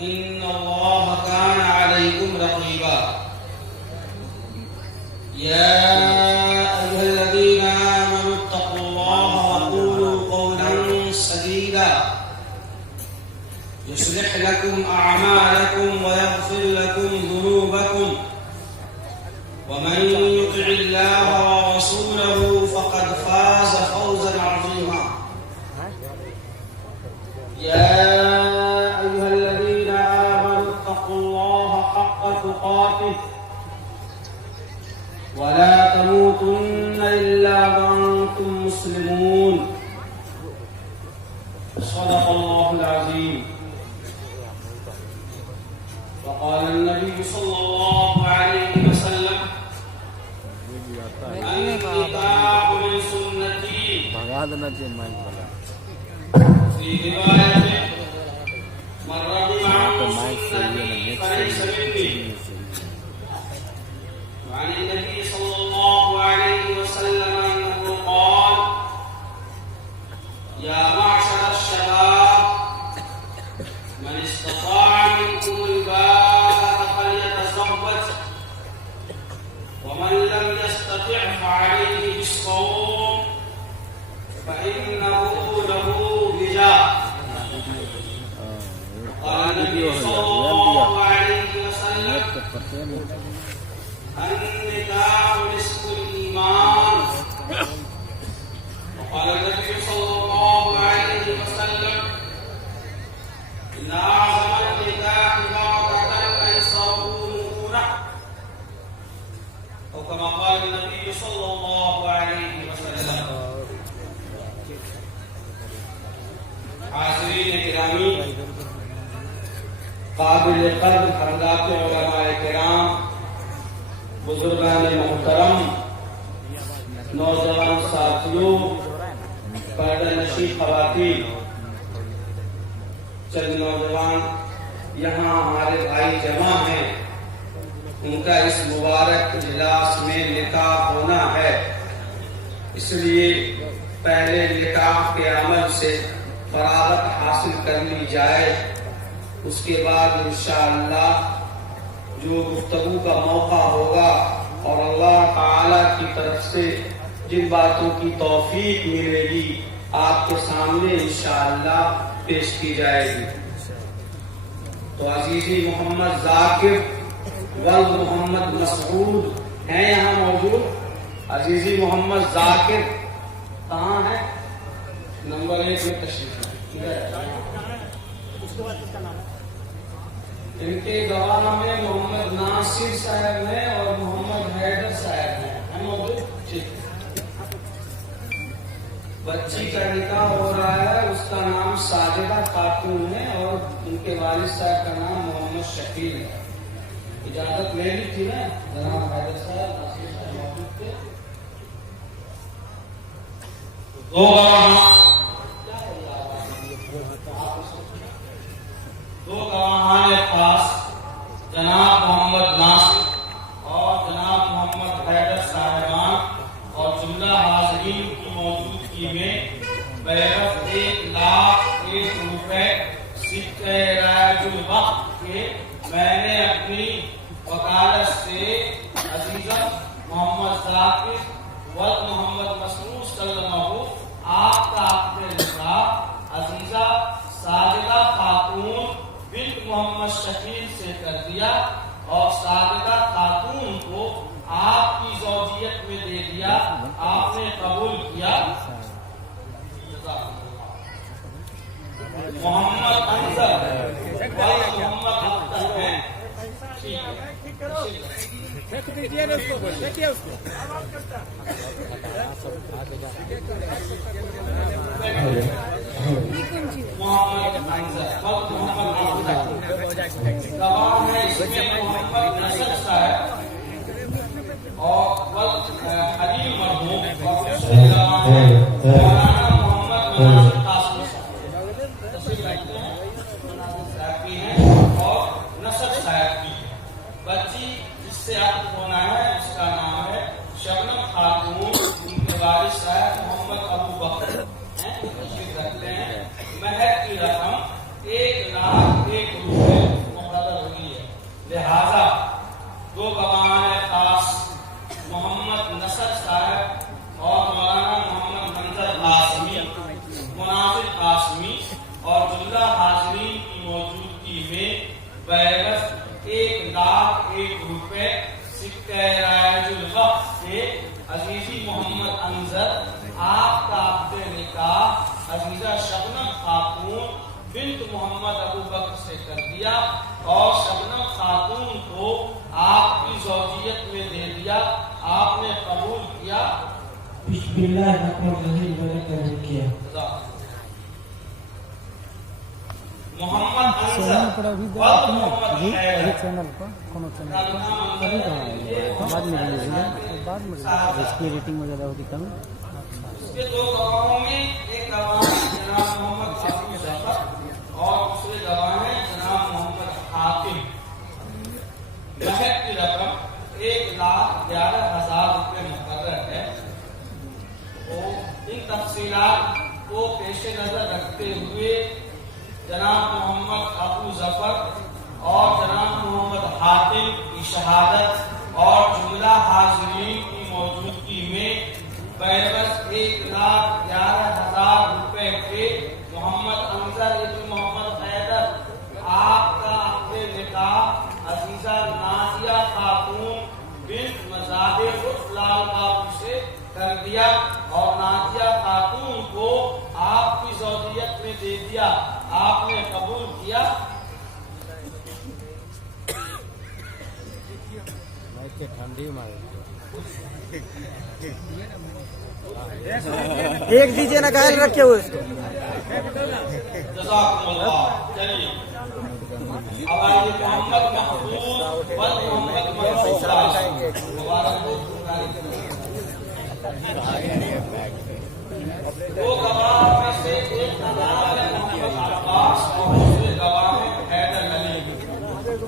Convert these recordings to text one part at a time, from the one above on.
إن الله كان عليكم رقيبا يا أيها الذين آمنوا اتقوا الله وقولوا قولا سديدا يصلح لكم أعمالكم ويغفر لكم ذنوبكم ومن يطع الله ورسوله فقد فاز فوزا عظيما يا أيها الذين آمنوا اتقوا الله حق تقاته ولا تموتن إلا وأنتم مسلمون صدق الله العظيم. وقال النبي صلى الله عليه وسلم النكاح من سنتي في رواية من رغب عن سنتي فليس مني. وعن النبي صلى الله عليه وسلم أنه قال يا معشر الشباب من استطاع منكم الباءة فليتزوج ومن لم يستطع فعليه بالصوم فإنه له وجاء. قال النبي صلى الله عليه وسلم النكاح نصف الإيمان. وقال النبي صلى الله عليه وسلم إن أعظم النكاح بركة أيسره نفورا، أو كما قال النبي صلى الله عليه وسلم. حاضرین گرامی، قابل قدر حضرات علماء کرام، بزرگان محترم، نوجوان ساتھیوں، پردہ نشین خواتین، چند نوجوان یہاں ہمارے بھائی جمع ہیں، ان کا اس مبارک اجلاس میں نکاح ہونا ہے، اس لیے پہلے نکاح کے عمل سے فراغت حاصل کر لی جائے، اس کے بعد انشاءاللہ جو گفتگو کا موقع ہوگا اور اللہ تعالی کی طرف سے جن باتوں کی توفیق ملے گی آپ کے سامنے انشاءاللہ پیش کی جائے گی۔ تو عزیزی محمد ذاکر ولد محمد مسعود ہیں یہاں موجود؟ عزیزی محمد ذاکر کہاں ہے؟ نمبر 1 میں تشریف ان کے گواہ میں محمد ناصر صاحب ہیں اور محمد حیدر صاحب ہیں موجود۔ بچی کا نکاح ہو رہا ہے، اس کا نام ساجدہ خاتون ہے اور ان کے والد صاحب کا نام محمد شکیل ہے۔ اجازت لے لی تھی نا جناب حیدر صاحب، ناصر صاحب موجود تھے۔ دو گواہان خاص جناب محمد ناصر اور جناب محمد حیدر صاحبان اور جملہ حاضرین کی موجودگی میں بیرف 1,01,000 روپے سکہ رائج الوقت کے میں نے اپنی وکالت سے عزیزہ محمد ذاکر ولد محمد مسعود صلی اللہ علیہ وسلم آپ کا عقد نکاح عزیزہ ساجدہ خاتون بنت محمد شکیل سے کر دیا اور ساجدہ خاتون کو آپ کی زوجیت میں دے دیا، آپ نے قبول کیا۔ محمد انصر محمد اختر ہیں، محمد گواہ ہے اس میں محمد نصر صاحب اور حلیم مرحوم مولانا محمد ناصر قاسم صاحب تشریف رکھتے ہیں، صاحب بھی ہیں اور نصر صاحب بھی۔ بچی جس سے عقد ہونا ہے اس کا نام ہے شبنم خاتون، ان کے والد صاحب محمد ابو بکر ہیں، تشریف رکھتے ہیں۔ مہر کی رقم 1,01,000 روپے مناظر قاسمی اور جملہ حاضرین کی موجودگی میں بیبس 1,01,000 روپے سکہ رائج الوقت سے عزیزی محمد انظر آپ کا عقد نکاح عزیزہ شبنم خاتون بنت محمد ابو بکر سے کر دیا اور شبنم خاتون کو آپ کی زوجیت میں دے دیا، آپ نے قبول کیا؟ بسم اللہ الرحمن الرحیم قبول کیا۔ محمد انصر جی ایک چینل پر کون چینل کبھی بعد میں ریلیز ہوگا، بعد میں اس کی ریٹنگ وغیرہ ہوگی کم۔ اس کے 2 گواہوں میں ایک گواہ جناب محمد ابو ظفر اور دوسرے گواہ ہیں جناب محمد حاتم۔ مہر کی رقم 1,11,000 روپے مقرر ہے۔ ان تفصیلات کو پیش نظر رکھتے ہوئے جناب محمد ابو ظفر اور جناب محمد حاتم کی شہادت اور جملہ حاضرین کی موجودگی میں بیبس 1,11,000 روپے کے محمد انظر ابن محمد حیدر آپ کا عقد نکاح عزیزہ نازیہ خاتون بنت مظاہر عرف لال بابو سے کر دیا اور نازیہ خاتون کو آپ کی زوجیت میں دے دیا، آپ نے قبول کیا؟ ایک دیجیے نا گائل رکھے ہوئے اس کو۔ جزاکم اللہ۔ چلیے ہمارے محمد محفوظ و محمد محفوظ مبارک ہو۔ 2 گواہ میں سے ایک گواہ ہے محمد عباس اور دوسرے گواہ ہیں حیدر علی۔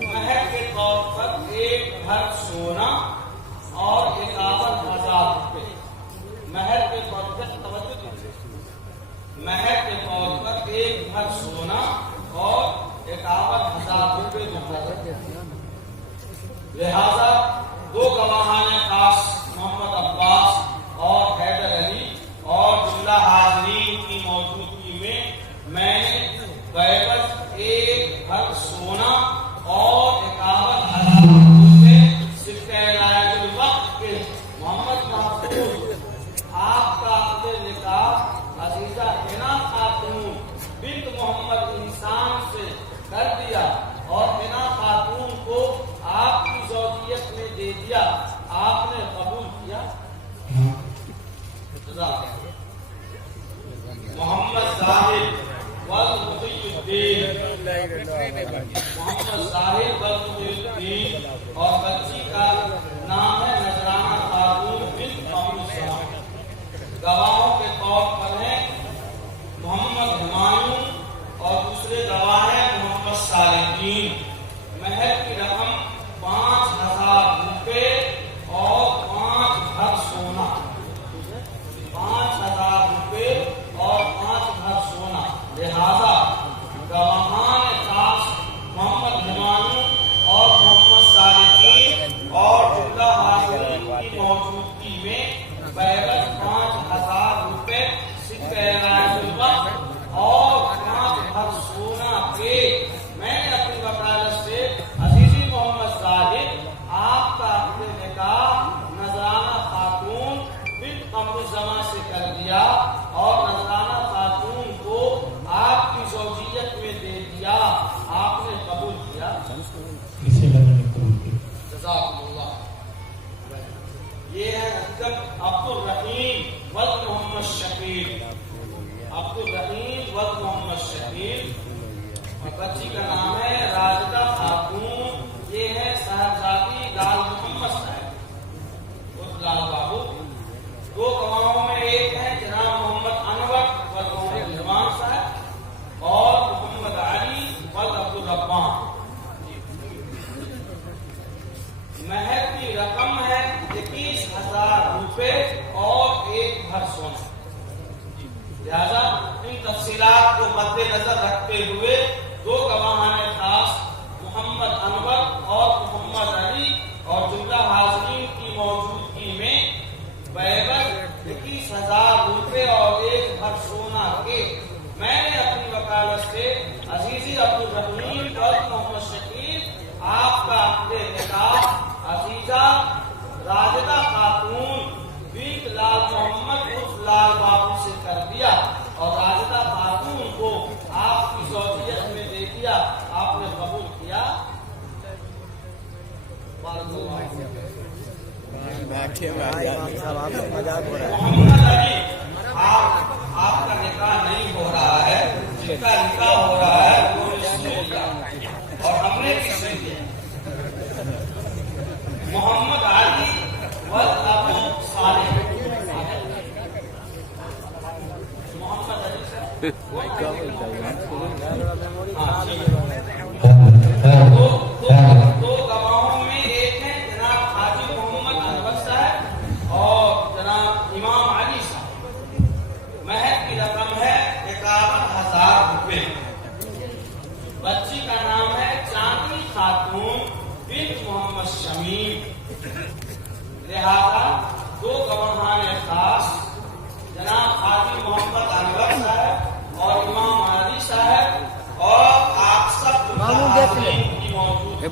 مہر کے طور پر 1 بھر سونا اور 51,000 روپے۔ مہر کے طور پر 1 بھر سونا اور 51,000 روپے مقرر۔ لہذا 2 گواہان خاص محمد عباس اور حیدر علی اور جملہ حاضرین کی موجودگی میں میں نے بیبس 1 بھر سونا اور 51,000 روپے سکہ رائج الوقت کے محمد محفوظ آپ کا عقد نکاح عزیزہ حنا خاتون بنت محمد انسان سے کر دیا اور حنا خاتون کو آپ کی زوجیت میں دے دیا، آپ نے قبول کیا؟ محمد زاہد والمحی الدین، محمد زاہد والمحی الدین اور بچی کا نام ہے نذرانہ خاتون بنت ابو ظفر۔ گواہوں کے طور پر ہیں محمد ہمایوں اور دوسرے گواہ ہیں محمد صالحین۔ مہر کی رقم 5,000 روپے اور 5 بھر سونا، 5,000 روپے اور 5 بھر سونا۔ لہذا گواہان خاص محمد ہمایوں اور محمد صالحین اور جملہ حاضرین کی موجودگی میں بیبس 5,000 روپے سکہ رائج الوقت اور 5 بھر سونا کے میں نے اپنی وکالت سے عزیزی محمد زاہد آپ کا عقد نکاح نذرانہ خاتون بنت قمر الزمان سے کر دیا اور نذرانہ خاتون کو آپ کی زوجیت میں دے دیا، آپ نے قبول کیا؟ جزاکم اللہ۔ یہ ہے حضرت عبد الرحیم ولد محمد شکیل، عبد الرحیم ولد محمد شکیل اور بچی کا نام ہے راجدہ خاتون۔ یہ ہے صاحبزادی لال محمد صاحب عرف لال بابو۔ 2 گواہوں میں ایک ہے جناب محمد انور ولد محمد رضوان صاحب اور محمد علی ولد عبد الرحمان۔ مہر کی رقم ہے 21,000 روپے اور 1 بھر سونا۔ لہذا ان تفصیلات کو مد نظر رکھتے ہوئے 2 گواہان خاص محمد انور اور محمد علی اور جملہ حاضرین کی موجودگی میں بیبس 21,000 روپے اور 1 بھر سونا کے کہ میں نے اپنی وکالت سے عزیزی عبدالرحیم بلد محمد شکیل آپ کا عقد نکاح عزیزہ راجدہ خاتون بنت لال محمد عرف لال بابو سے کر دیا اور راجدہ خاتون کو آپ کی زوجیت میں دے دیا. آپ نے قبول کیا؟ محمد علی آپ کا نکاح نہیں ہو رہا ہے، جن کا نکاح ہو رہا ہے وہ نے سن لیا اور ہم نے بھی سن لیا. محمد علی ابو صالح. محمد علی دو گواہوں میں ایک ہے جناب حاجی محمد انور صاحب اور جناب امام علی صاحب. مہر کی رقم ہے 51,000 روپے. بچی کا نام ہے چاندنی خاتون بنت محمد شمیم. لہذا دو گواہان خاص جناب حاجی محمد انور صاحب اور امام علی صاحب اور آپ سب کی موجود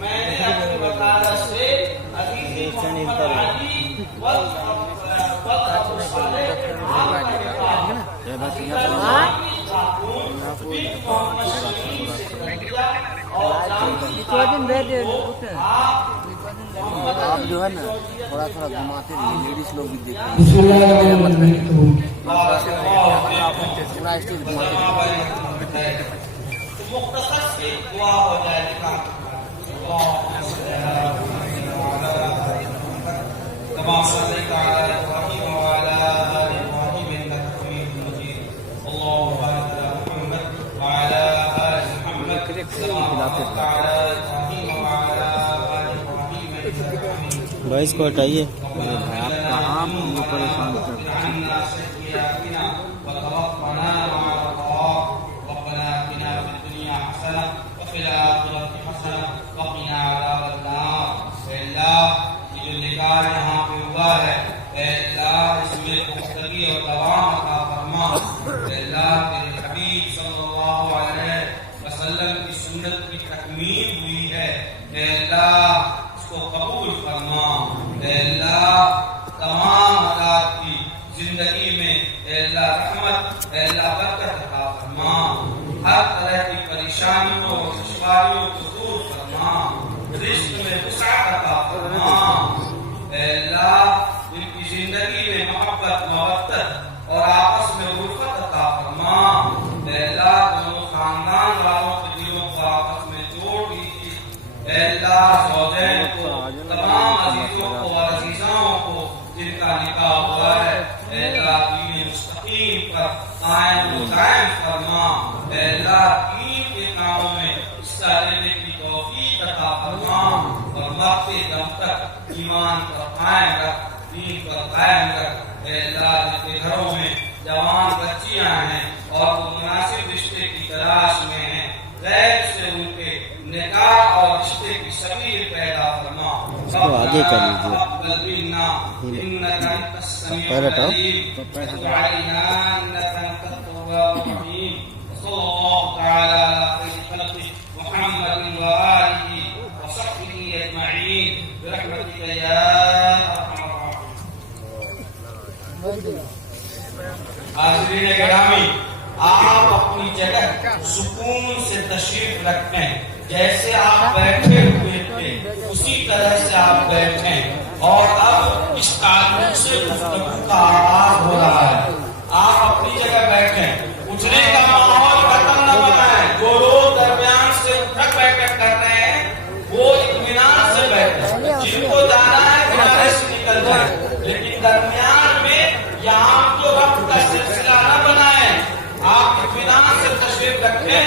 میں نے اپنی وکالت سے عزیزی محمد علی آپ جو ہے نا تھوڑا تھوڑا گھماتے رہیے، لیڈیز لوگ بھی دیکھتے ہیں. پورا اسٹیج گھماتے رہیے. مختصر سے دعا ہو جائے گا. كما صليت على ابراهيم وعلى ال ابراهيم انك حميد مجيد. اللهم بارك على محمد وعلى ال محمد كما باركت على ابراهيم وعلى ال ابراهيم انك حميد. وائس کو ہٹائیے. آپ کہاں پریشان کرتے ہیں؟ وتوفنا مع الابرار. ربنا اتنا في الدنيا حسنه وفي الاخره حسنه وقنا عذاب النار. اللہ یہ جو نکاح یہاں پہ ہوا ہے اے اللہ اس میں پختگی اور دوام عطا فرما. اے اللہ تیرے حبیب صلی اللہ علیہ وسلم کی سنت کی تکمیل ہوئی ہے. اے اللہ اس کو قبول فرما. اے اللہ تمام حالات کی زندگی میں اے اللہ رحمت اے اللہ برکت عطا فرما. ہر طرح کی پریشانیوں اور دشواریوں کو دور فرما. رزق میں وسعت عطا فرما. اے اللہ ان کی زندگی میں محبت مودت اور آپس میں الفت عطا فرما. اے اللہ دونوں خاندان والوں کے دلوں کو آپس میں جوڑ دیجیے. اے اللہ زوجین کو تمام عزیزوں کو اور عزیزاؤں کو جن کا نکاح ہوا ہے اے اللہ دین مستقیم پر قائم و دائم فرما. اے اللہ دین کے کاموں میں حصہ لینے کی توفیق عطا فرما اور مرتے دم تک ایمان پر قائم رکھ، دین پر قائم رکھ. اے اللہ جن کے گھروں میں جوان بچیاں ہیں اور وہ مناسب رشتے کی تلاش میں ہیں، غیر سے ان کے نکاح اور رشتے کی سبیل پیدا فرما. اس کو آگے کر لیجیے. انك انت السميع العليم وتب علينا انك انت التواب الرحيم. صلى الله تعالى على خير خلقه محمد وآله وصحبه أجمعين برحمتك يا أرحم الراحمين. حاضرین گرامی، آپ اپنی جگہ سکون سے تشریف رکھیں. جیسے آپ بیٹھے ہوئے تھے اسی طرح سے آپ بیٹھیں. اور اب اس تعلق سے گفتگو کا آغاز ہو رہا ہے. آپ اپنی جگہ بیٹھیں. اٹھنے کا ماحول ختم نہ بنائیں. جو لوگ درمیان سے اٹھک بیٹھک کر رہے ہیں وہ اطمینان سے بیٹھیں. جن کو جانا ہے کنارے سے نکل جائیں، لیکن درمیان میں یہاں جو وقت کا سلسلہ نہ بنائیں. آپ اطمینان سے تشریف رکھیں.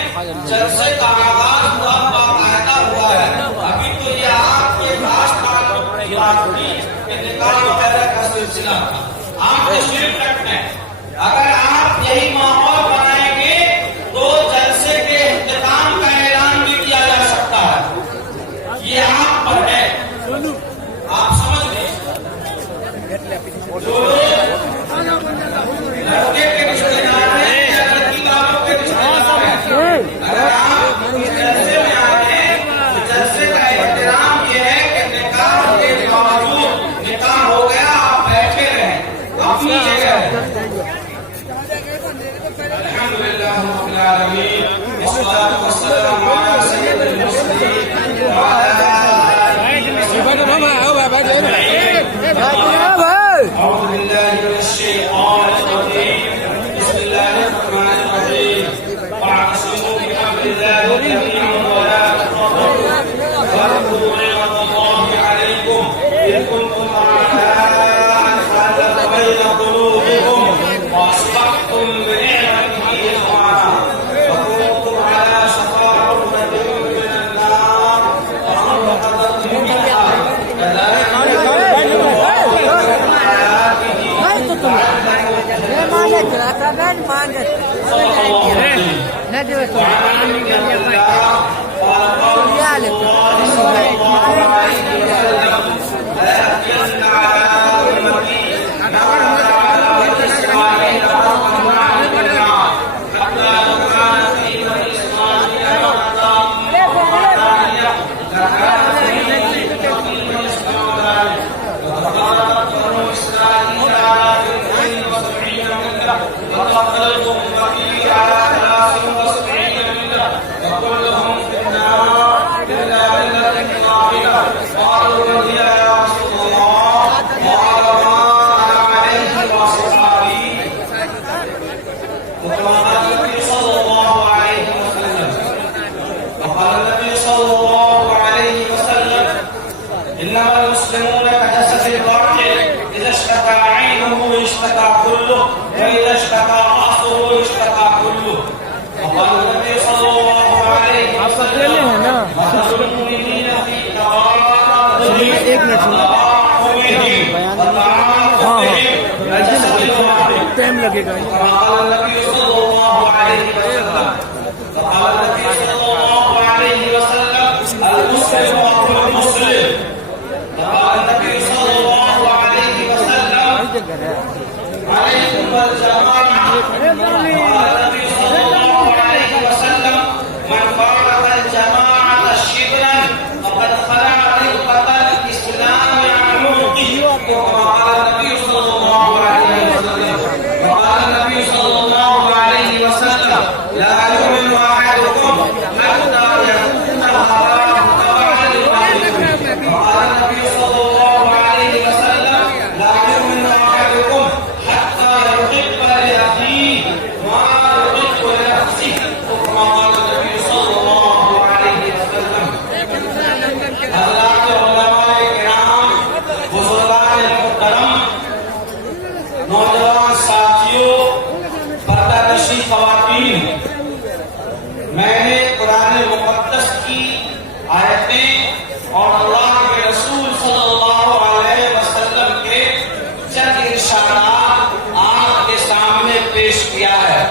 جلسے کا آغاز باقاعدہ ہوا ہے. ابھی تو یہ آپ کے خاص تعلق کی بات تھی کہ نکاح وغیرہ کا سلسلہ تھا. آپ تشریف رکھیں. اگر آپ یہی ماحول بنائیں گے تو جلسے کے اختتام کا اعلان بھی کیا جا سکتا ہے. یہ آپ پر ہے. أعوذ بالله من الشيطان الرجيم بسم الله الرحمن الرحيم واعتصموا بحبل الله جميعا ولا تفرقوا واذكروا نعمة الله عليكم إذ كنتم أعداء فألف بين قلوبكم وأصبحتم بنعمته إخوانا وكنتم على شفا حفرة من النار فأنقذكم منها كذلك إنما المسلمون كجسد الواحد إذا اشتكى عينه اشتكى كله وإذا اشتكى رأسه اشتكى كله وقال النبي صلى الله عليه وسلم مثل المؤمنين في تراحمهم وتعاطفهم كجسد الواحد وقال النبي صلى الله عليه وسلم المسلم أخو المسلم قال النبي صلى الله عليه وسلم عليكم بالجماعة قال النبي صلى الله عليه وسلم من فارق الجماعة شبرا فقد خلع رقة الإسلام عن عنقه وقال النبي صلى الله عليه وسلم وقال النبي صلى الله عليه وسلم لا يؤمن أحدكم حتى يكون هواه تبعا لما وقال النبي صلى الله عليه وسلم لا يؤمن أحدكم حتى يحب لأخيه ما يحب لنفسه كما قال النبي صلى الله عليه وسلم. اللہ کے علماء کرام بزرگان محترم نوجوان ساتھیوں پردہ نشین خواتین میں نے قرآن مقدس کی آیتیں اور اللہ کے رسول صلی اللہ علیہ وسلم کے چند ارشادات آپ کے سامنے پیش کیا ہے.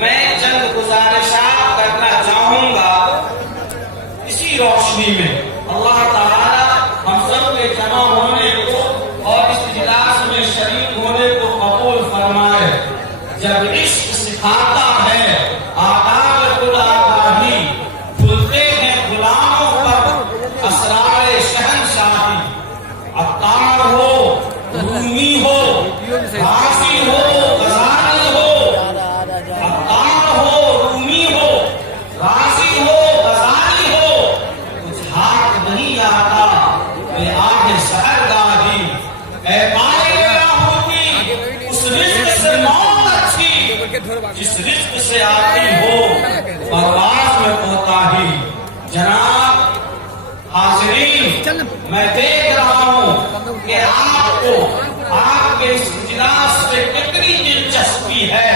میں چند گزارشات کرنا چاہوں گا اسی روشنی میں. اللہ تعالی ہم سب کے جمع ہونے کو اور اس اجلاس میں شریک ہونے کو قبول فرمائے. جب عشق سکھاتا ہے آداب الآگاہی کھلتے ہیں غلاموں پر اسرار شہنشاہی. عطار ہو رومی ہو غازی ہو غزالی ہو عطار ہو رومی ہو غازی ہو غزالی ہو کچھ ہاتھ نہیں آتا بے آہ سحرگاہی. اے پائے گیا ہوتی اس رزق سے موت اچھی جس رزق سے آتی ہو پرواز میں کوتاہی. جناب حاضرین میں دیکھ رہا ہوں کہ آپ کو آپ کے اس اجلاس سے کتنی دلچسپی ہے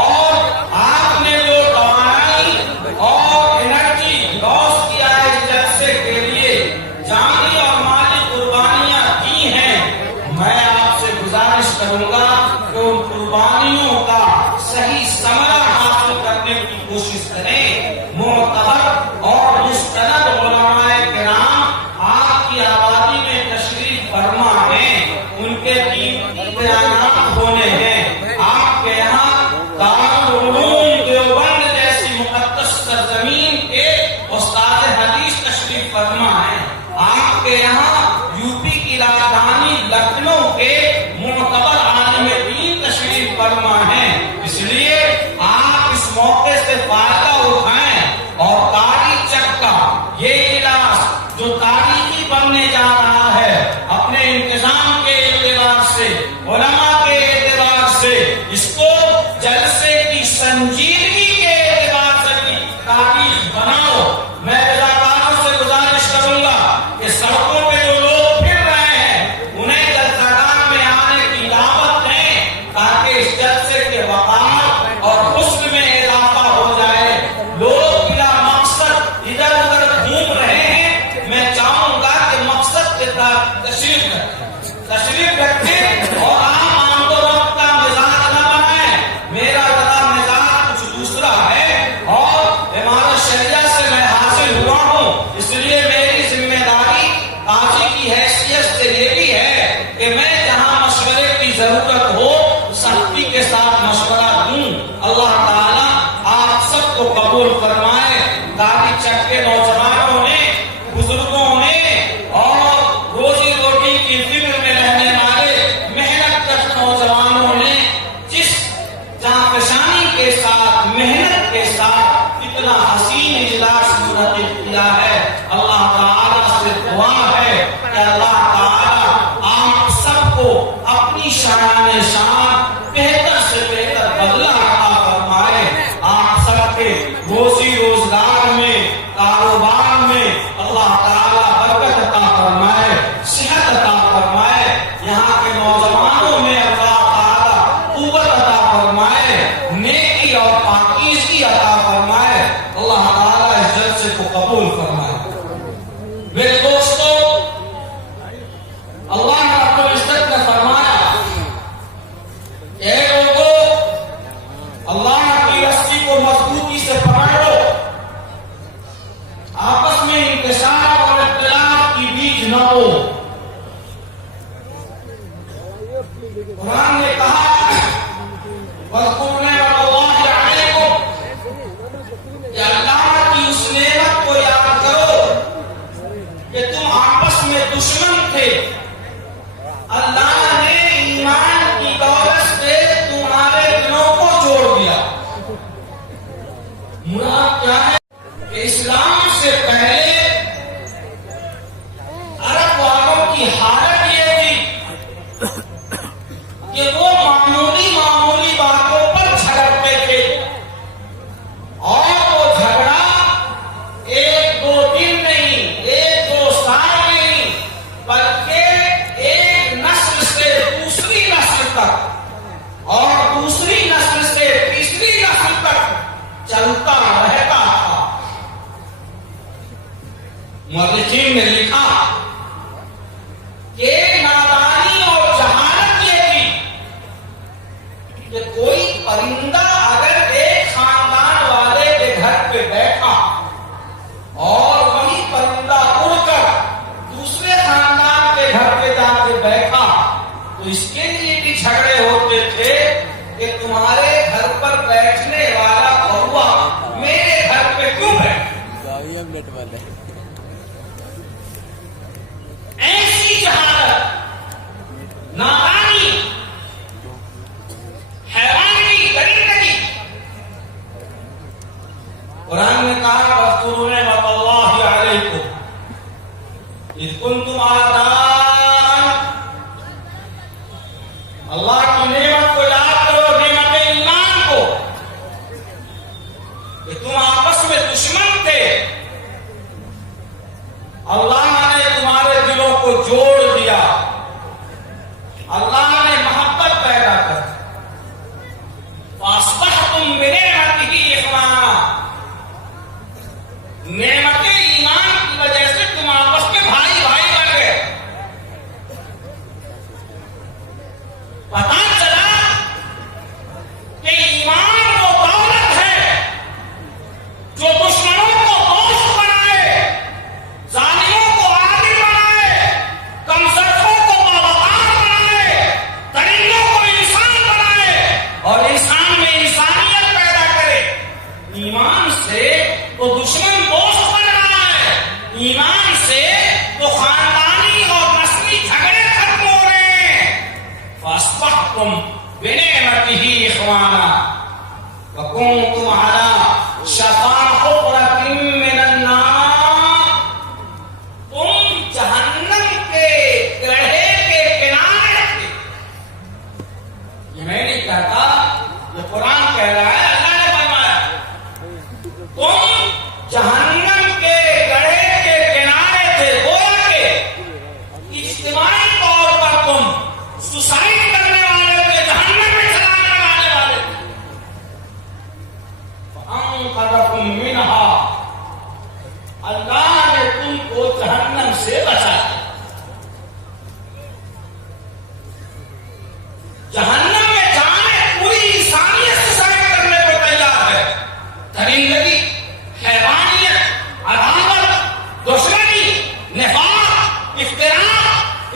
اور آپ نے جو توانائی اور انرجی لوس کیا ہے اس جلسے کے لیے جانی اور مالی قربانیاں کی ہیں. میں آپ سے گزارش کروں گا کہ ان قربانیوں کا صحیح ثمرہ حاصل کرنے کی کوشش کریں. معتبر اور مستند علماء کرام آپ کی آبادی میں تشریف فرما ہیں. ان کے قیمتی بیانات ہونے ہیں. آپ کے یہاں دارالعلوم دیوبند جیسی مقدس سرزمین کے استاد حدیث تشریف فرما ہیں. آپ کے یہاں یو پی کی راجدھانی لکھنؤ کے معتبر عالم دین تشریف فرما تشریف رکھیں اور عام کو وقت کا مزاج نہ بنائیں. میرا ذرا مزاج کچھ دوسرا ہے اور امارت شریعہ سے میں حاصل ہوا ہوں، اس لیے میری ذمہ داری قاضی کی حیثیت سے یہ بھی ہے کہ میں جہاں مشورے کی ضرورت ہو سختی کے ساتھ مشورہ دوں. اللہ تعالیٰ آپ سب کو قبول فرمائے. داڑھی چکے نوجوانوں نے، بزرگوں نے اور روزی روٹی کی فکر میں رہنے والے محنت کش نوجوانوں نے جس جانفشانی کے ساتھ، محنت کے ساتھ اتنا حسین اجلاس منعقد کیا ہے، اللہ تعالیٰ سے دعا ہے کہ اللہ تعالیٰ آپ سب کو اپنی شان شان بہتر سے بہتر بدلہ عطا فرمائے. آپ سب کے روزی روزگار میں، کاروبار میں اللہ تعالیٰ برکت عطا فرمائے، صحت عطا فرمائے. یہاں کے نوجوانوں میں اللہ تعالیٰ قوت عطا فرمائے، نیکی اور پاکیزگی عطا فرمائے. اللہ تعالیٰ اس جلسے کو قبول فرمائے. میرے دوستو، اللہ رب العزت نے فرمایا اے لوگو، اللہ کی رسی کو مضبوطی سے پکڑ لو، آپس میں انکشاف اور اختلاف کی بیج نہ ہو. قرآن نے کہا وَاذْكُرُوا نِعْمَتَ اللَّهِ عَلَيْكُمْ، کہ اللہ کی اس نعمت کو یاد کرو کہ تم آپس میں دشمن تھے. اللہ نے ایمان کی دولت سے تمہارے دلوں کو جوڑ دیا. مراد کیا ہے کہ اسلام سے پہلے عرب والوں کی حالت یہ تھی کہ وہ معمولی باتوں پر جھگڑتے تھے، اور وہ جھگڑا ایک دو دن نہیں، ایک دو سال نہیں، بلکہ ایک نسل سے دوسری نسل تک اور دوسری نسل سے تیسری نسل تک چلتا رہتا تھا. مؤرخین نے لکھا کہ نادانی اور جہالت یہ تھی کہ کوئی پرندہ اگر ایک خاندان والے کے گھر پہ بیٹھا اور وہی پرندہ اڑ کر دوسرے خاندان کے گھر پہ جا کے بیٹھا تو اس کے لیے بھی جھگڑے ہوتے تھے کہ تمہارے گھر پر بیٹھنے والا کوا میرے گھر پہ کیوں بیٹھا. ایسی جہالت، نادانی، حیرانی، درندگی. قرآن نے کہا وَاذْكُرُوا نِعْمَتَ اللَّهِ عَلَيْكُمْ إِذْ كُنْتُمْ أَعْدَاءً. اللہ کی نعمت کو یاد کرو، نعمت ایمان کو، کہ تم آپس میں دشمن تھے. اللہ نے تمہارے دلوں کو جوڑ دیا، اللہ نے محبت پیدا کر فَأَصْبَحْتُمْ بِنِعْمَتِهِ إِخْوَانًا. نعمت ایمان کی وجہ سے تم آپس میں بھائی بھائی بن گئے. پتہ چلا کہ ایمان وہ دولت ہے جو دشمنوں کو دوست بنائے، ظالموں کو عادل بنائے، کمزوروں کو باوقار بنائے، درندوں کو انسان بنائے اور انسان میں انسانیت پیدا کرے. ایمان سے تو دشمن دوست بن رہا ہے، ایمان سے تو خاندانی اور نسلی جھگڑے ختم ہو رہے ہیں. فَأَصْبَحْتُمْ بِنِعْمَتِهِ إِخْوَانًا وَكُنْتُمْ عَلَى شَفَا حُفْرَةٍ مِّنَ النَّارِ. تم جہنم کے گڑھے کے کنارے تھے. یہ میں نہیں کہتا، یہ قرآن کہہ رہا ہے، اللہ نے فرمایا. تم جہنم کے گڑھے کے کنارے تھے. گویا کہ اجتماعی طور پر تم سوسائڈ کرنے والے تھے، جہنم میں چلانے والے تھے. فَأَنْقَذَكُم مِّنْهَا. اللہ نے تم کو جہنم سے بچایا.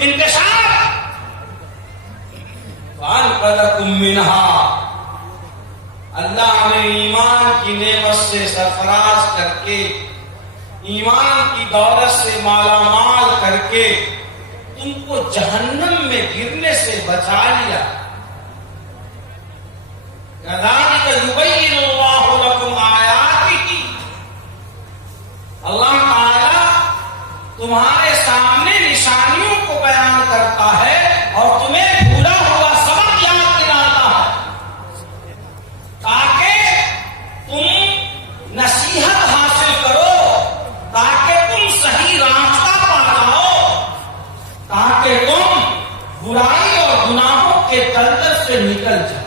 انتشار فَأَنْقَذَكُمْ مِنْهَا، اللہ نے ایمان کی نعمت سے سرفراز کر کے، ایمان کی دولت سے مالا مال کر کے تم کو جہنم میں گرنے سے بچا لیا۔ كَذَلِكَ يُبَيِّنُ اللَّهُ لَكُمْ آيَاتِهِ، اللہ تعالی تمہارے سامنے نشانیوں کو بیان کرتا ہے اور تمہیں بھولا ہوا سبق یاد دلاتا ہے تاکہ تم نصیحت حاصل کرو، تاکہ تم صحیح راستہ پا جاؤ، تاکہ تم برائی اور گناہوں کے دلدل سے نکل جاؤ۔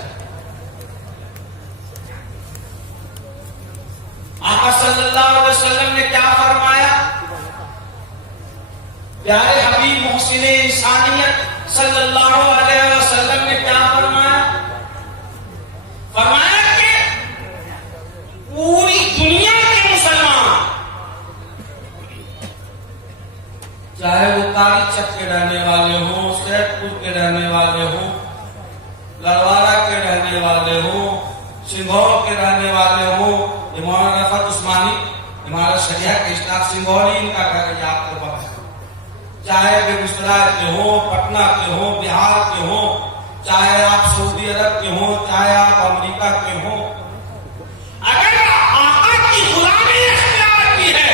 آقا صلی اللہ علیہ وسلم نے کیا فرمایا؟ پیارے حبیب محسن انسانیت صلی اللہ علیہ وسلم نے کیا فرمایا؟ فرمایا کہ پوری دنیا کے مسلمان، چاہے وہ کاری چک کے رہنے والے ہوں، سیٹ پور کے رہنے والے ہوں، لڑوارا کے رہنے والے ہوں، سنگھور کے رہنے والے ہوں، امام رفعت عثمانی امارت شریعہ کے اشتاق سنگھوری ان کا گھر یاد کر بخش، چاہے بیگوسرائے کے ہوں، پٹنہ کے ہوں، بہار کے ہوں، چاہے آپ سعودی عرب کے ہوں، چاہے آپ امریکہ کے ہوں، اگر آقا کی غلامی اختیار کی ہے،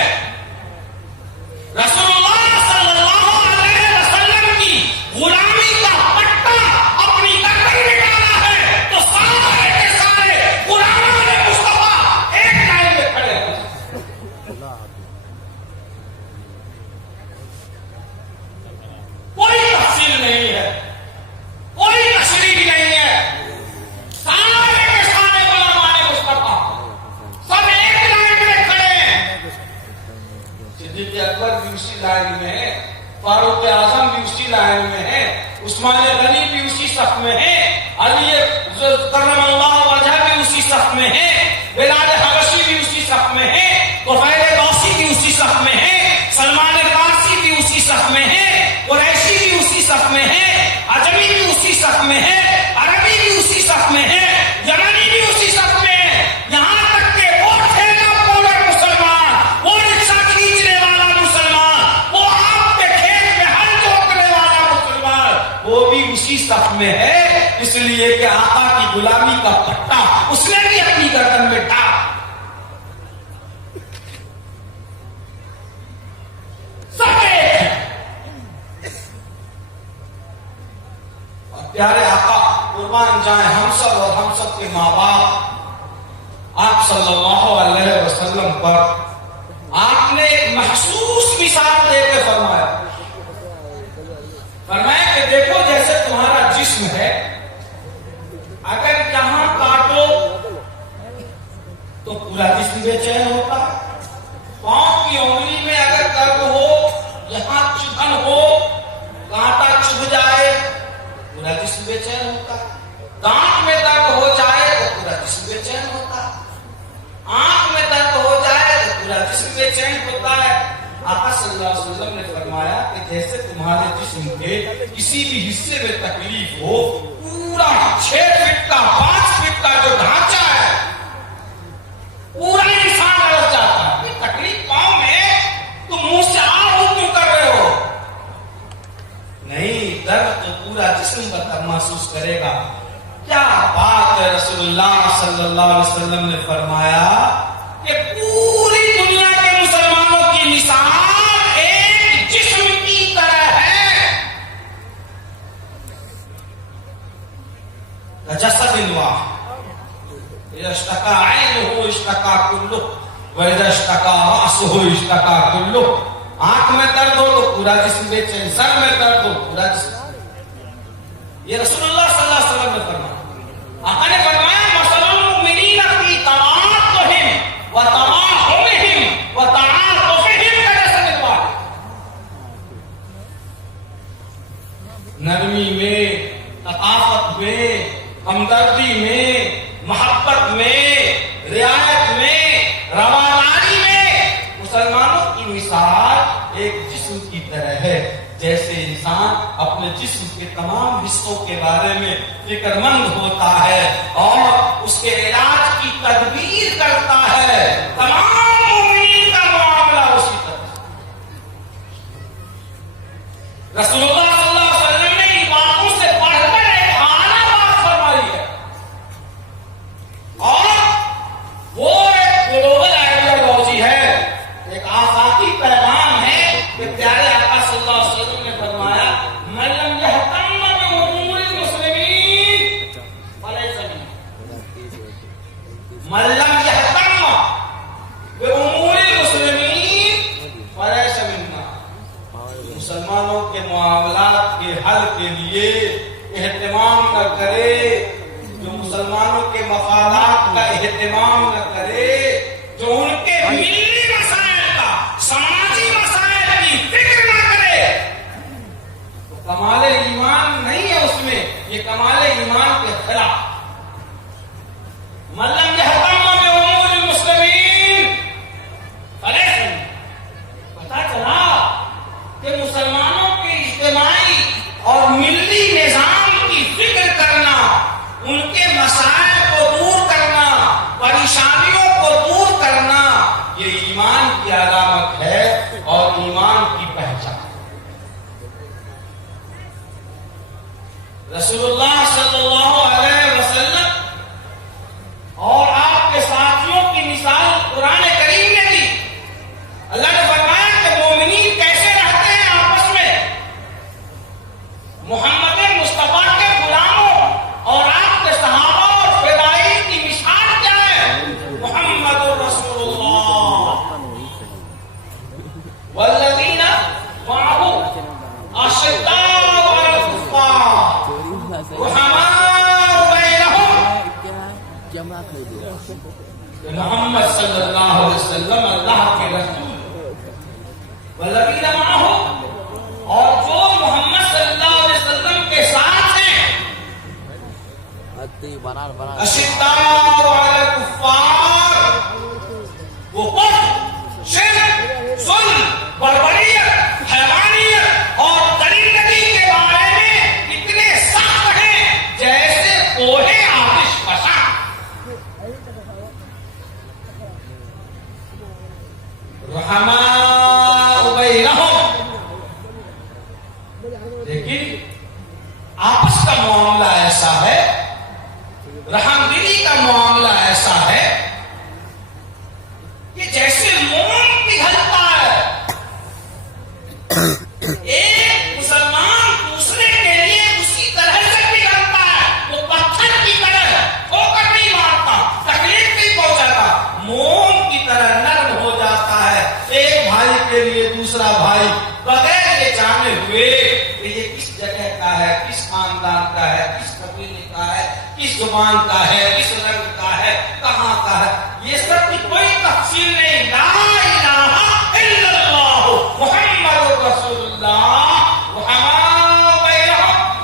رسول اللہ صلی اللہ علیہ وسلم کی غلامی کا پٹا اپنی گردن میں ڈالا ہے، تو سارے کے سارے غلامان مصطفیٰ ایک لائن میں کھڑے ہیں۔ کوئی تفصیل نہیں ہے، کوئی تشریح نہیں ہے، سارے کے سارے غلامان مصطفیٰ سب ایک لائن میں کھڑے ہیں۔ صدیق اکبر بھی اسی لائن میں ہے، فاروق اعظم بھی اسی لائن میں ہے، عثمان غنی بھی اسی صف میں ہے، علی کرم اللہ وجہ بھی اسی صف میں ہے، بلال حبشی بھی اسی صف میں ہے، طفیل دوسی بھی اسی صف میں ہے، سلمان فارسی بھی اسی صف میں ہے، قریشی بھی اسی صف میں ہے، عجمی بھی اسی صف میں ہے، عربی بھی اسی صف میں ہے، یمنی بھی اسی صف میں ہے، یہاں تک کہ وہ ٹھیلا پورا مسلمان، وہ رکشہ کھینچنے والا مسلمان، وہ آپ کے کھیت میں ہل جوتنے والا مسلمان، وہ بھی اسی صف میں ہے، اس لیے کہ آقا کی غلامی کا پٹا اس نے بھی اپنی گردن میں ڈالا۔ پیارے آقا قربان جائیں ہم سب اور ہم سب کے ماں باپ، آپ صلی اللہ علیہ وسلم پر آپ نے ایک محسوس مثال دے کے فرمایا کہ دیکھو جیسے تمہارا جسم ہے، اگر یہاں کاٹو تو پورا جسم بے چین ہوتا ہے، پاؤں کی انگلی میں اگر درد ہو، یہاں چبھن ہو، کانٹا چبھ جائے، پورا جسم بے چین ہوتا ہے، دانت میں درد ہو جائے تو پورا جسم بے چین ہوتا ہے، آنکھ میں درد ہو جائے تو پورا جسم بے چین ہوتا ہے۔ آقا صلی اللہ علیہ وسلم نے فرمایا کہ جیسے تمہارے جسم کے کسی بھی حصے میں تکلیف ہو، پورا 6 فٹ کا 5 فٹ کا جو ڈھانچہ ہے پورا انسان الجھ جاتا ہے۔ یہ تکلیف پاؤں میں تم منہ سے آہ کیوں کر رہے ہو؟ نہیں، درد تو پورا جسم پر محسوس کرے گا۔ کیا بات ہے! رسول اللہ صلی اللہ علیہ وسلم نے فرمایا کہ پوری دنیا کے مسلمانوں کی مثال ایک جسم کی طرح ہے، جسد واحد، اذا اشتكى عينه اشتكى كله واذا اشتكى رأسه اشتكى كله۔ آنکھ میں درد ہو تو پورا جسم بے چین، سر میں درد ہو پورا جسم۔ یہ رسول اللہ صلی اللہ علیہ وسلم نے فرمایا۔ آقا نے فرمایا مثل المؤمنین فی تواضعہم وتراحمہم وتعاطفہم کجسد واحد۔ نرمی میں، لطافت میں، ہمدردی میں، محبت میں، رعایت میں، رواداری میں مسلمانوں کی مثال ایک جسم کی طرح ہے۔ جیسے انسان اپنے جسم کے تمام حصوں کے بارے میں فکر مند ہوتا ہے اور اس کے علاج کی تدبیر کرتا ہے، تمام مومنین کا معاملہ اسی طرح۔ رسول اللہ صلی اللہ علیہ وسلم نے ان باتوں سے پڑھ کر ایک اعلیٰ بات فرمائی ہے، اور وہ ایک گلوبل آئیڈیالوجی ہے، ایک آفاقی پیغام ہے کہ پیارے آقا صلی اللہ علیہ وسلم نے فرمایا من لم يهتم بأمور المسلمين فليس منهم، من لم يهتم بأمور المسلمين فليس منهم، مسلمانوں کے معاملات کے حل کے لیے اہتمام نہ کرے، جو مسلمانوں کے مفادات کا اہتمام نہ کرے، جو ان کے ملی مسائل کا، سماجی مسائل کی فکر نہ کرے، تو کمال ایمان نہیں ہے اس میں، یہ کمال ایمان کے خلاف۔ من لم يهتم بأمور المسلمين فليس منهم، پتہ چلا کہ مسلمانوں کے اجتماعی اور ملی نظام کی فکر کرنا، ان کے مسائل کو دور کرنا، پریشانیوں کو دور کرنا، یہ ایمان کی علامت ہے اور ایمان کی پہچان۔ رسول اللہ صلی اللہ علیہ وسلم اور آپ کے ساتھیوں کی مثال قرآن کریم نے دی۔ اللہ نے فرمایا کہ مومنین کیسے رہتے ہیں آپس میں، محمد مصطفیٰ کے غلاموں اور آپ کے صحابہ اور فدائین کی مثال کیا ہے؟ محمد رسول اللہ والذین معه اشداء علی الکفار رحماء بینہم۔ محمد صلی اللہ علیہ وسلم اللہ کے رسول، والذین معه، اور جو محمد صلی اللہ علیہ وسلم کے ساتھ ہیں، اشداء علی الکفار، وہ کفر، شرک، ظلم، بربریت، حیوانیت اور درندگی کے بارے میں اتنے سخت ہیں جیسے کوہ آتش فشاں۔ رحماء بینہم، لیکن آپس کا معاملہ ایسا ہے، رحم دلی کا معاملہ ایسا ہے کہ جیسے موم پگھلتا ہے، ایک مسلمان دوسرے کے لیے اسی طرح سے پگھلتا ہے، وہ پتھر کی طرح ٹھوکر نہیں مارتا، تکلیف نہیں پہنچاتا، موم کی طرح نرم ہو جاتا ہے، ایک بھائی کے لیے دوسرا بھائی بغیر یہ جانے ہوئے کہ یہ کس جگہ کا ہے، کس خاندان کا ہے، کس قبیلے کا ہے، کس زبان کا ہے، کس رنگ کا ہے، کہاں کا ہے، یہ سب کی کوئی تفصیل نہیں۔ لا الہ الا اللہ محمد رسول اللہ رحماء بینہم۔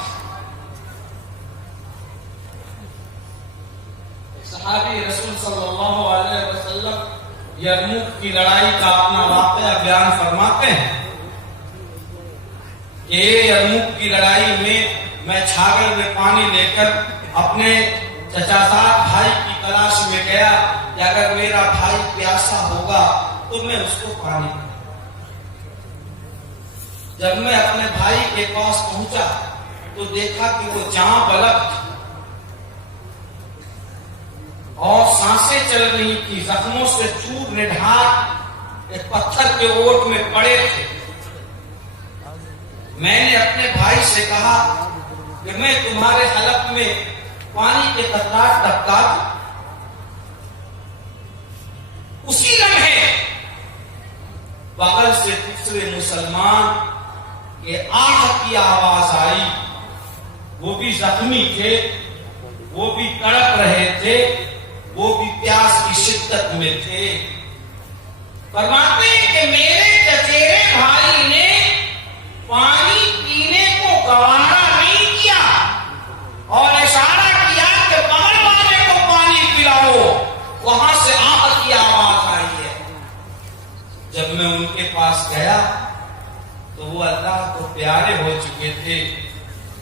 صحابی رسول صلی اللہ علیہ وسلم یرموک کی لڑائی کا اپنا واقعہ بیان فرماتے ہیں کہ یرموک کی لڑائی میں چھاگل میں پانی لے کر اپنے چچازاد بھائی کی تلاش میں گیا کہ اگر میرا بھائی پیاسا ہوگا تو میں اس کو پانی دوں۔ جب میں اپنے بھائی کے پاس پہنچا تو دیکھا کہ وہ جاں بلب تھا اور سانسیں چل رہی تھی، زخموں سے چور نڈھار ایک پتھر کے اوٹ میں پڑے تھے۔ میں نے اپنے بھائی سے کہا کہ میں تمہارے حلق میں پانی کے قطرات ٹپکا دوں۔ اسی لمحے بغل سے دوسرے مسلمان کے آہ کی آواز آئی، وہ بھی زخمی تھے، وہ بھی تڑپ رہے تھے، وہ بھی پیاس کی شدت میں تھے۔ فرماتے ہیں کہ میرے چچیرے بھائی نے پانی پینے کو گوارا نہیں کیا اور اشارہ کیا کہ بغل والے کو پانی پلاؤ۔ وہاں سے آہ کی آواز آئی ہے۔ جب میں ان کے پاس گیا تو وہ اللہ کو پیار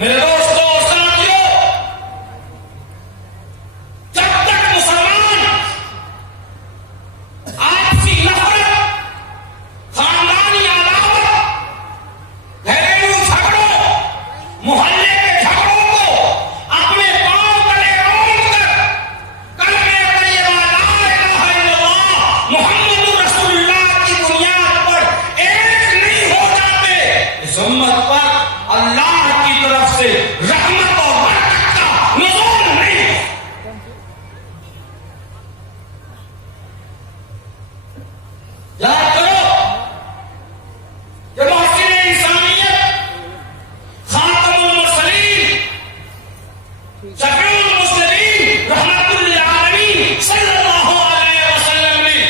میرے دوستوں اور ساتھیوں، جب تک مسلمان آپسی نفرت، خاندانی عداوت، گھریلو جھگڑوں، محلے کے جھگڑوں کو اپنے پاؤں تلے روند کر کلمہ طیبہ لا الہ الا اللہ محمد رسول اللہ کی بنیاد پر ایک نہیں ہو جاتے، اس امت پر اللہ کی طرف سے رحمت اور برکت کا نزول نہیں ہو۔ یاد کرو، جب محسن انسانیت، خاتم المرسلین، شفیع المسلمین، رحمت للعالمین صلی اللہ علیہ وسلم نے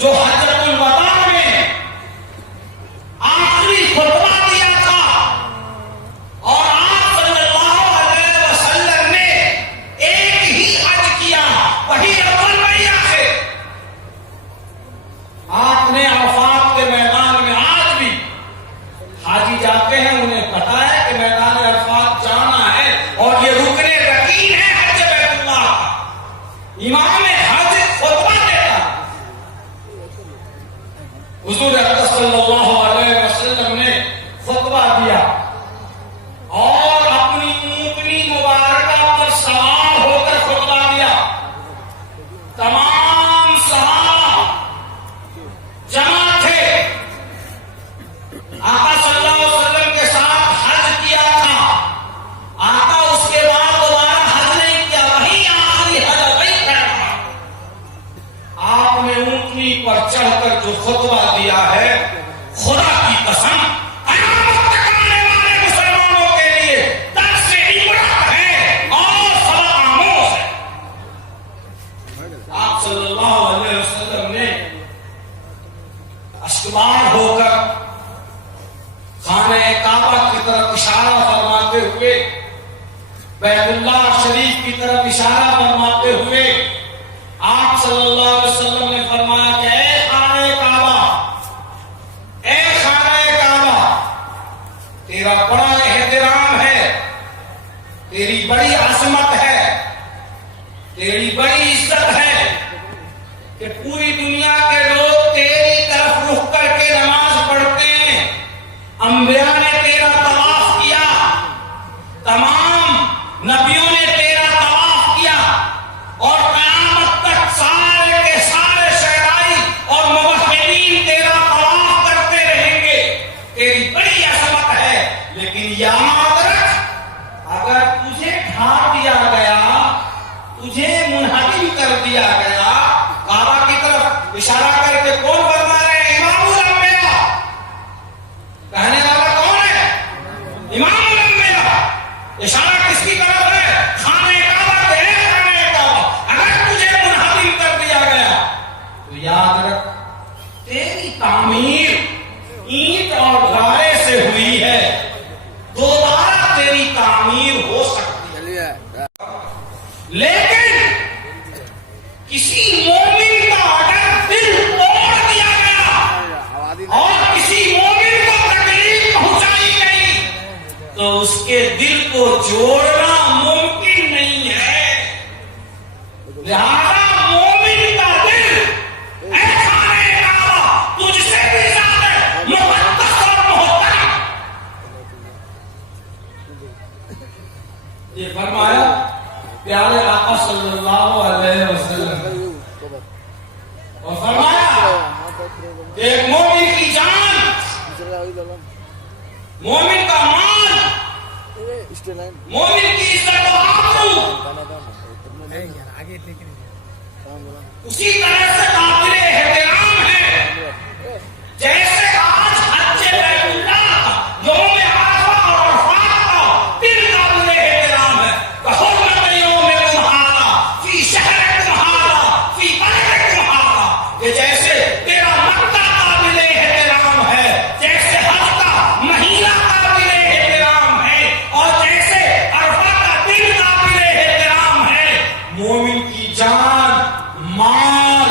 جو حجۃ الوداع میں آخری خطبہ دیا تھا، اور آپ صلی اللہ علیہ وسلم نے ایک ہی حج کیا، وہی اول وہی آخر۔ آپ نے عرفات کے میدان میں آج بھی حاجی جاتے ہیں، انہیں پتا ہے کہ میدان عرفات جانا ہے، اور یہ رکن یقین ہے حج بیت اللہ کا۔ امام حج خطبہ دیتا، حضور اقدس صلی اللہ علیہ وسلم نے خطبہ دیا اور اپنی اونٹنی مبارکہ پر سوار ہو کر خطبہ دیا۔ تمام صحابہ جمع تھے، آقا صلی اللہ علیہ وسلم کے ساتھ حج کیا تھا، آقا اس کے بعد دوبارہ حج نہیں کیا، وہی آخری حج وہی کرنا۔ آپ نے اونٹنی پر چڑھ کر جو خطبہ دیا ہے، خدا کی قسم قیامت تک آنے والے مسلمانوں کے لیے درس عبرت ہے اور سبق آموز ہے۔ آپ صلی اللہ علیہ وسلم نے اشکبار ہو کر خانہ کعبہ کی طرف اشارہ فرماتے ہوئے، بیت اللہ شریف کی طرف اشارہ فرماتے ہوئے آپ صلی اللہ علیہ وسلم نے فرمایا کہ اے خانہ کعبہ، اے خانہ کعبہ، تیرا بڑا احترام ہے، تیری بڑی عظمت ہے، تیری بڑی عزت ہے کہ پوری دنیا کے لوگ تیری طرف رخ کر کے نماز پڑھتے ہیں۔ انبیاء نے تیرا طواف کیا، تمام نبیوں نے تیرا طواف کیا، اور قیامت تک سارے کے سارے شہدائی اور موحدین تیرا طواف کرتے رہیں گے، تیری بڑی عظمت ہے۔ لیکن یاد رکھ، اگر تجھے ڈھا دیا گیا، تجھے منہدم کر دیا گیا، کعبہ کی طرف اشارہ کر کے کون فرما رہے ہیں؟ امام الانبیاء۔ کہنے والا کون ہے؟ امام الانبیاء۔ اشارہ کس کی طرف ہے؟ خانہ کعبہ کے ہے، خانہ کعبہ۔ اگر تجھے منہدم کر دیا گیا تو یاد رکھ، تیری تعمیر اینٹ اور گارے سے ہوئی ہے، دوبارہ تیری تعمیر ہو سکتی ہے۔ لیکن کسی مومن کا اگر دل توڑ دیا گیا اور کسی مومن کو تکلیف پہنچائی گئی تو اس کے دل کو جوڑنا ممکن نہیں ہے۔ لہذا مومن کا دل، اے خانہ کعبہ، تجھ سے بھی زیادہ مقدس اور محترم۔ یہ فرمایا پیارے آقا صلی اللہ علیہ وسلم، اور فرمایا کہ ایک مومن کی جان، مومن کا مال، مومن کی عزت و آبرو اسی طرح سے قابل احترام ہے جیسے آج حج بیت اللہ یوم عرفہ اور عرفات کا دن قابل احترام ہے۔ کحرمت یومکم ھذا فی شہرکم ھذا فی بلدکم ھذا، کہ جیسے تیرا مکہ قابل احترام ہے، جیسے حج کا مہینہ قابل احترام ہے، اور جیسے عرفہ کا دن قابل احترام ہے، مومن کی جان، مال،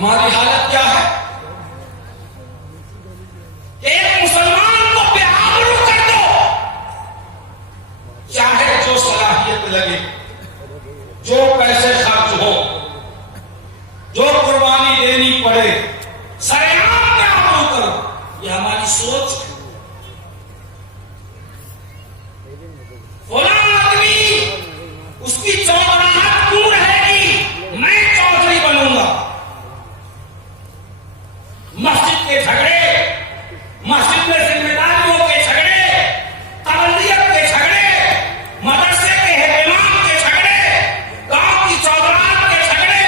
ہماری حالت کیا ہے؟ ایک مسلمان کو بے آبرو کر دو، چاہے جو صلاحیت لگے، جو پیسے خرچ ہو، جو قربانی دینی پڑے، سرعام بے آبرو کرو، یہ ہماری سوچ ہے۔ فلاں آدمی اس کی چودراہٹ کیوں رہے گی، میں چودھری بنوں گا۔ مسجد کے جھگڑے، مسجد میں ذمہ داریوں کے جھگڑے، تربیت کے جھگڑے، مدرسے کے اہتمام کے جھگڑے، گاؤں کی چودراہٹ کے جھگڑے،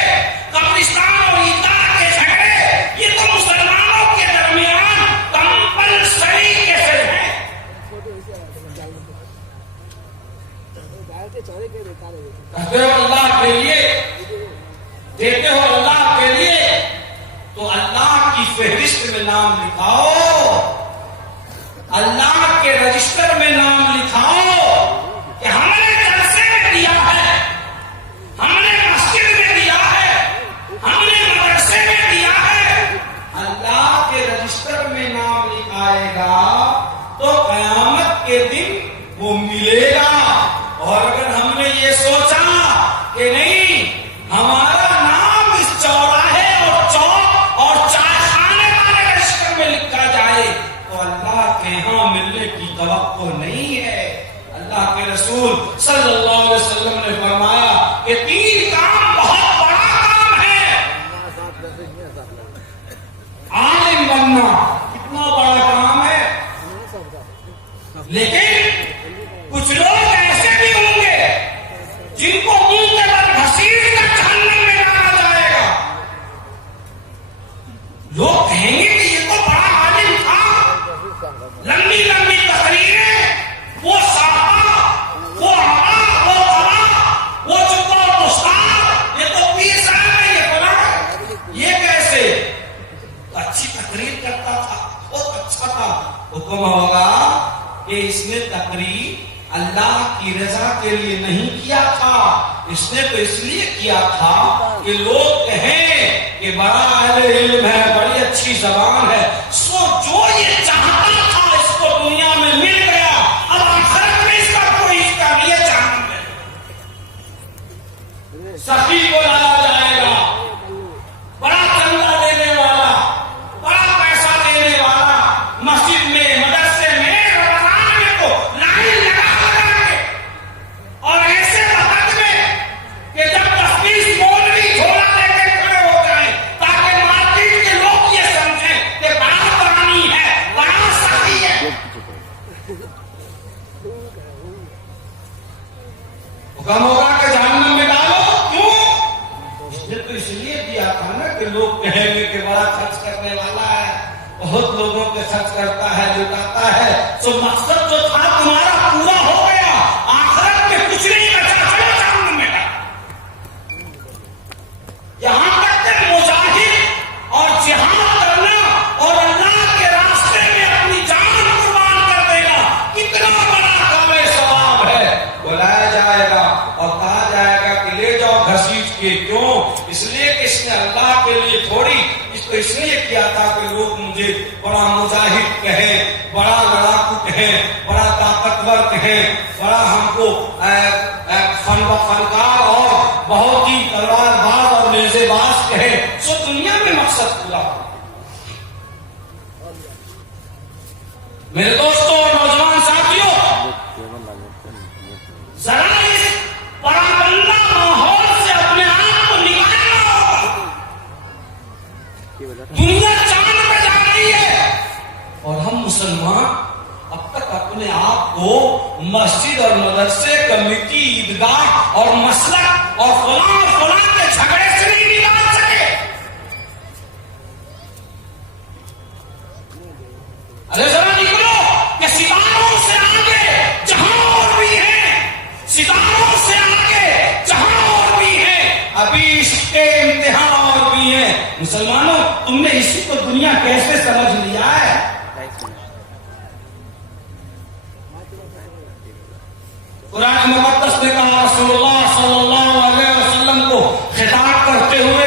قبرستان اور عیدگاہ کے جھگڑے، یہ تو مسلمانوں کے درمیان کمپلسری کیسے ہیں۔ کہتے ہو اللہ کے لیے، دیتے ہو اللہ کے لیے، تو اللہ کی فہرست میں نام لکھاؤ، اللہ کے رجسٹر میں نام لکھاؤ کہ ہم نے جلسے میں دیا ہے، ہم نے مسجد میں دیا ہے، ہم نے مدرسے میں دیا ہے۔ اللہ کے رجسٹر میں نام لکھائے گا تو قیامت کے دن وہ ملے گا۔ اور اگر ہم نے یہ سوچا کہ نہیں ہمارا نام اس چوراہے اور چوک اور چائے خانے والے رجسٹر میں لکھا جائے تو اللہ کے ہاں ملنے کی توقع نہیں ہے۔ اللہ کے رسول صلی اللہ علیہ وسلم نے فرمایا کہ 3 کام بہت بڑا کام ہے۔ عالم بننا کتنا بڑا کام ہے، لیکن کچھ لوگ ایسے بھی ہوں گے جن کو منہ کے بل گھسیٹ کر جہنم میں ڈالا جائے گا۔ لوگ کہیں گے کہ یہ تو بڑا عالم تھا، لمبی لمبی تقریریں، وہ صحابہ، وہ آبا، وہ قبا، وہ چکا اور استاد، یہ تو پیر صاحب ہے، یہ فلاں، یہ کیسے؟ اچھی تقریر کرتا تھا، بہت اچھا تھا۔ حکم ہوگا کہ اس نے تقریر اللہ کی رضا کے لیے نہیں کیا تھا، اس نے تو اس لیے کیا تھا کہ لوگ کہیں کہ بڑا اہل علم ہے، بڑی اچھی زبان ہے۔ سو جو یہ چاہتا تھا اس کو دنیا میں مل گیا، اب آخرت میں اس کا کوئی حصہ نہیں ہے جہنم میں۔ سخی کو لایا جائے گا، بڑا چندہ دینے والا، بڑا پیسہ دینے والا، مسجد میں، مدرسے میں، رمضان میں تو لائن لگا کے، اور ایسے وقت میں کہ جب 10-20 مولوی جھولا لے کے کھڑے ہو جائیں تاکہ مارکیٹ کے لوگ یہ سمجھیں کہ بڑا پرانی ہے، بڑا سخی ہے۔ حکم ہوگا کہ جہنم میں ڈالو، کیوں؟ اس نے تو اس لیے دیا تھا نا کہ لوگ کہیں گے کہ بڑا خرچ کرنے والا ہے، بہت لوگوں پہ خرچ کرتا ہے، لٹاتا ہے۔ تو مقصد جو تھا تمہارا پورا ہو گیا، آخرت میں کچھ نہیں بچا، چلو جہنم میں ڈالو۔ یہاں تک کہ مجاہد اور جہاد کرنا اور اللہ کے راستے میں اپنی جان قربان کر دینا کتنا بڑا کام ثواب ہے، بلایا جائے گا اور کہا جائے گا کہ لے جاؤ گھسیٹ کے۔ کیوں؟ اس لیے کہ اس نے اللہ کے لیے تھوڑی، اس کو اس لیے کیا تھا کہ لوگ مجھے بڑا مجاہد کہیں، بڑا لڑاکو کہیں، بڑا طاقتور کہیں، بڑا ہم کو فنکار اور بہت ہی تلوار باز اور نیزے باز کہیں، سو دنیا میں مقصد پورا ہو۔ میرے دوستوں اور نوجوان ساتھیوں، ذرا اس پراگندہ ماحول سے اپنے آپ کو نکالنا ہوگا۔ دنیا چاند پہ جا رہی ہے اور ہم مسلمان اب تک اپنے آپ کو مسجد اور مدرسے، کمیٹی، عیدگاہ اور مسلک اور فلاں کے جھگڑے سے نہیں نکال سکے۔ ارے ذرا نکلو کہ ستاروں سے آگے جہاں اور بھی ہیں، ستاروں سے آگے جہاں اور بھی ہیں، ابھی اس کے امتحان اور بھی ہیں۔ مسلمانوں، تم نے اسی کو دنیا کیسے سمجھ لیا ہے؟ قرآن مقدس نے کہا، رسول اللہ صلی اللہ علیہ وسلم کو خطاب کرتے ہوئے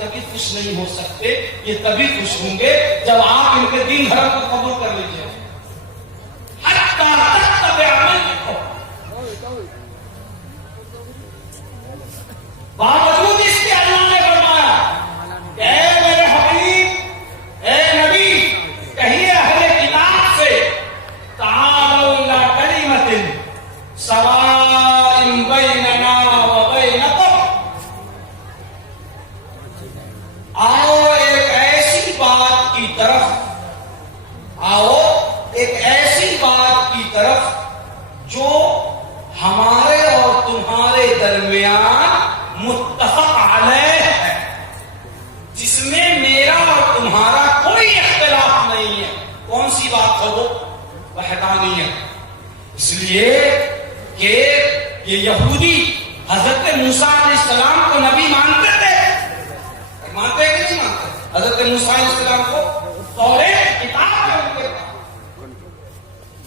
کبھی خوش نہیں ہو سکتے، یہ تبھی خوش ہوں گے جب آپ ان کے دین دھرم کو قبول کر لیجیے. باوجود اس کے اللہ نے فرمایا کہ اے میرے حبیب، اے نبی، کہیے اہل کتاب سے تعالوا الی کلمۃ سواء بیننا وبینکم، آؤ ایک ایسی بات کی طرف، آؤ ایک ایسی بات کی طرف جو ہمارے اور تمہارے درمیان متفق علیہ ہے، جس میں میرا اور تمہارا کوئی اختلاف نہیں ہے. کون سی بات ہے وہ؟ وحدانیت. اس لیے کہ یہ یہودی حضرت موسیٰ علیہ السلام کو نبی مانتے تھے، مانتے کہ نہیں مانتے؟ حضرت موسیٰ علیہ السلام کو توریت کتاب ہے ان کے پاس.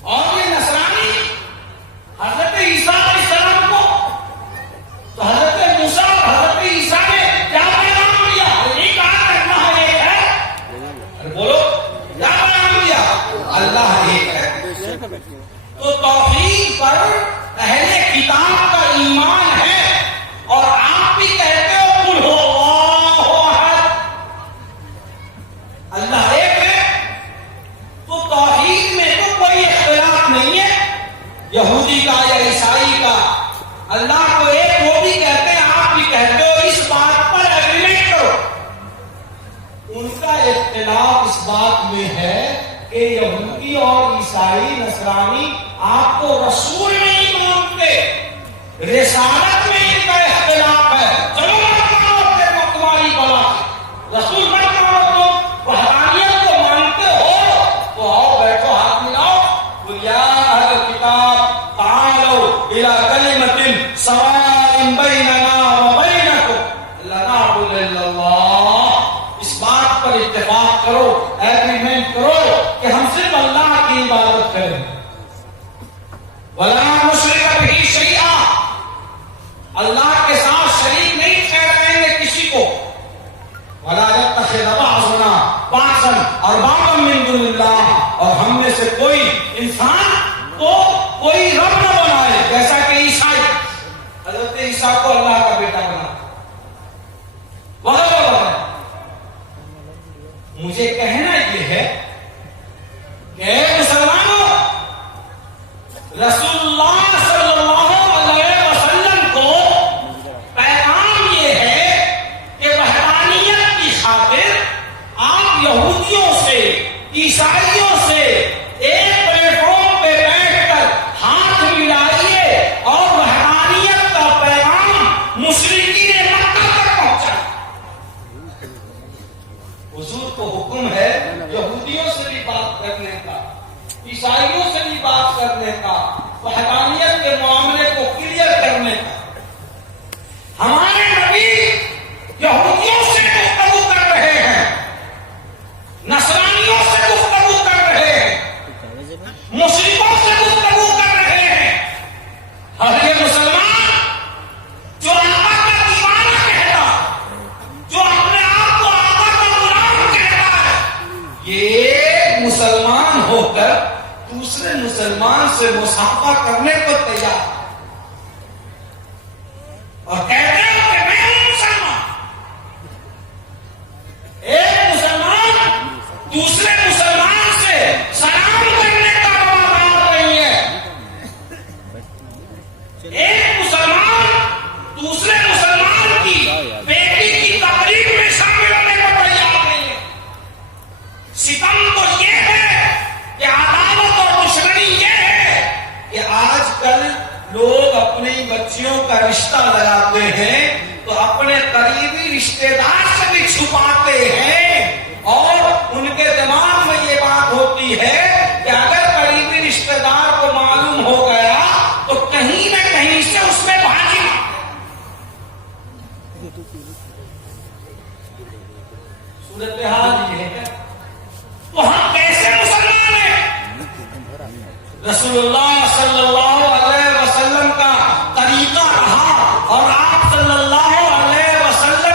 اور یہ نصرانی حضرت عیسیٰ علیہ السلام کو، تو حضرت موسیٰ اور حضرت عیسیٰ نے کیا پیغام دیا؟ یہ کہا کہ اللہ ایک ہے. ارے بولو، کیا پیغام دیا؟ اللہ ایک ہے. تو توحید پر اہل کتاب کا ایمان ہے، اور آپ بھی کہتے ہو قل هو اللہ احد، اللہ ایک ہے. تو توحید میں تو کوئی اختلاف نہیں ہے یہودی کا یا عیسائی کا. اللہ کو ایک وہ بھی کہتے ہیں، آپ بھی کہتے ہو. اس بات پر ایگریمنٹ کرو. ان کا اختلاف اس بات میں ہے کہ یہودی اور عیسائی نصرانی آپ کو رسول نہیں مانتے، رسالت میں ان کا اختلاف ہے. تمہاری بلا رسول مت مانو، تم وحدانیت کو مانتے ہو تو آؤ بیٹھو، ہاتھ ملاؤ. قل یا اہل الکتاب تعالوا الی کلمۃ سواء بیننا وبینکم لا نعبد الا اللہ. اس بات پر اتفاق کرو، ایگریمنٹ کرو کہ ہم صرف اللہ کی عبادت کریں. وَلَا نُشْرِكَ بِهِ شَيْئًا، اللہ کے ساتھ شریک نہیں ٹھہرائیں گے کسی کو. وَلَا يَتَّخِذَ بَعْضُنَا بَعْضًا أَرْبَابًا مِّن دُونِ اللَّهِ، اور ہم میں سے کوئی انسان کو کوئی رب نہ بنائے، جیسا کہ عیسائی حضرت عیسیٰ کو اللہ کا بیٹا بنا. وغیرہ. مجھے کہنا یہ ہے کہ اے مسلمانوں، رسول اللہ صلی اللہ علیہ وسلم کو پیغام یہ ہے کہ وحدانیت کی خاطر آپ یہودیوں سے، عیسائیوں سے ایک پلیٹ فارم پہ بیٹھ کر ہاتھ ملائیے اور وحدانیت کا پیغام مشرکین مکہ تک پہنچائیں. حضور کو حکم ہے یہودیوں سے بھی بات کرنے کا، عیسائیوں سے بھی بات کرنے کا، وحدانیت کے معاملے کو کلیئر کرنے کا. ہمارے نبی یہودیوں سے گفتگو کر رہے ہیں، نصرانیوں سے گفتگو کر رہے ہیں، مشرکوں سے گفتگو کر رہے ہیں. اور یہ مسلمان جو آقا کا دیوانہ کہتا، جو اپنے آپ کو آقا کا غلام کہتا ہے، یہ مسلمان ہو کر دوسرے مسلمان سے مصافحہ کرنے کو تیار اور کہتے ہیں کہ میں ہوں مسلمان. ایک مسلمان دوسرے مسلمان سے سلام کرنے کا روایت نہیں ہے. ایک مسلمان دوسرے مسلمان کی بیٹی کی تقریب میں شامل ہونے کو تیار نہیں ہے. ستم تو یہ ہے کہ عداوت اور دشمنی یہ ہے کہ آج کل لوگ اپنی بچیوں کا رشتہ لگاتے ہیں تو اپنے قریبی رشتے دار سے بھی چھپاتے ہیں، اور ان کے دماغ میں یہ بات ہوتی ہے کہ اگر قریبی رشتے دار کو معلوم ہو گیا تو کہیں نہ کہیں سے اس میں بھاجی مار. صورتحال یہ ہے. تو ہم کیسے مسلمان ہیں؟ رسول اللہ صلی اللہ علیہ وسلم کا طریقہ رہا، اور آپ صلی اللہ علیہ وسلم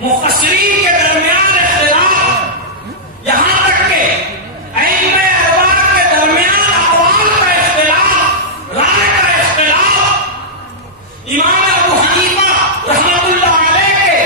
مفسرین کے درمیان اختلاف، یہاں تک کہ ائمہ اربعہ کے درمیان اقوال کا اختلاف، رائے کا اختلاف، امام ابو حنیفہ رحمۃ اللہ علیہ کے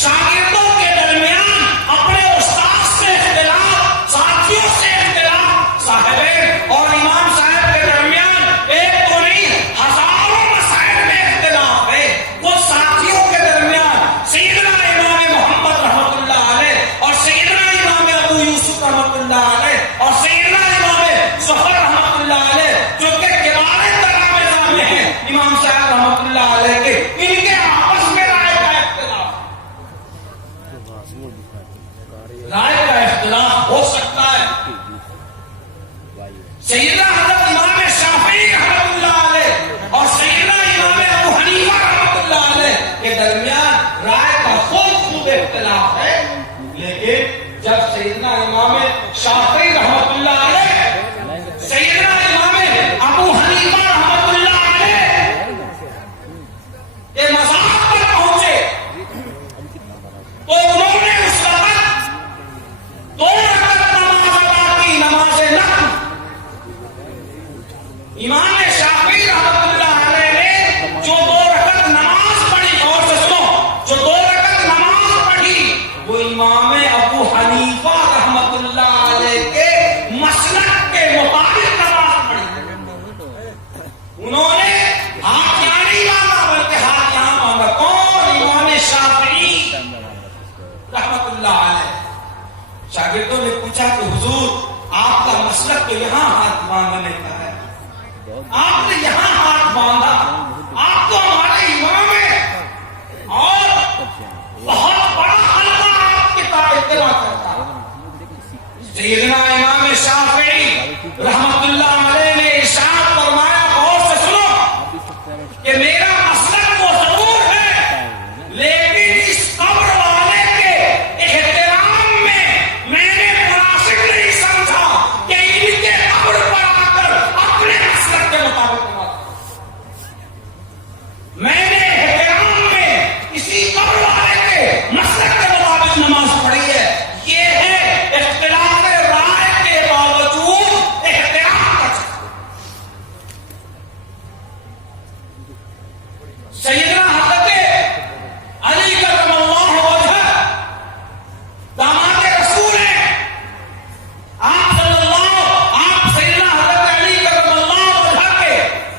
شاگردوں کے درمیان اپنے استاد سے اختلاف، ساتھیوں سے اختلاف، صاحبین اور امام صاحب کے درمیان ایک تو نہیں ہزاروں مسائل میں اختلاف ہے، وہ ساتھیوں کے درمیان سیدنا امام محمد رحمۃ اللہ علیہ اور سیدنا امام ابو یوسف رحمۃ اللہ علیہ اور سیدنا امام ظفر رحمۃ اللہ علیہ جو کہ کبار تلامذہ میں ہیں امام صاحب رحمۃ اللہ علیہ کے، ان کے آپس میں رائے کا اختلاف، رائے کا اختلاف ہو سکتا ہے۔ سیدنا حضرت امام شافعی رحمۃ اللہ علیہ اور سیدنا امام ابو حنیفہ رحمۃ اللہ علیہ کے درمیان رائے کا خود اختلاف ہے، لیکن جب سیدنا امام شافعی رحمۃ اللہ علیہ سیدنا امام ابو حنیفہ رحمۃ اللہ علیہ کے مذہب پر پہنچے تو انہوں نے اس وقت 2 رکعت نماز ادا کی، نماز نفل۔ امام شافعی رحمۃ اللہ علیہ نے جو 2 رکعت نماز پڑھی، اور سے سنو، جو 2 رکعت نماز پڑھی وہ امام ابو حنیفہ رحمۃ اللہ علیہ کے مسلک کے مطابق نماز پڑھی۔ انہوں نے ہاتھ یہاں نہیں مانگا بلکہ ہاتھ یہاں مانگا، کون؟ امام شافعی رحمۃ اللہ علیہ۔ شاگردوں نے پوچھا کہ حضور آپ کا مسلک تو یہاں ہاتھ مانگنے کا ہے، آپ نے یہاں ہاتھ باندھا، آپ تو ہمارے امام ہیں اور بہت بڑا حلقہ آپ کے اتباع کرتا ہے۔ سیدنا امام شافعی رحمۃ اللہ علیہ نے ارشاد فرمایا، غور سے سنو، کہ میرا مسلک وہ ضرور ہے لیکن اس قبر والے کے احترام میں نے مناسب نہیں سمجھا کہ ان کے قبر پر آ کر اپنے مسلک کے مطابق نماز میں نے احترام میں اسی قبر والے کے مسلک کے مطابق نماز پڑھی ہے۔ یہ ہے اختلاف رائے کے باوجود احترام کا چکر۔ سیدنا حضرت علی کرم اللہ وجہ داماد رسول ہیں، آپ سیدنا حضرت علی کرم اللہ وجہ کے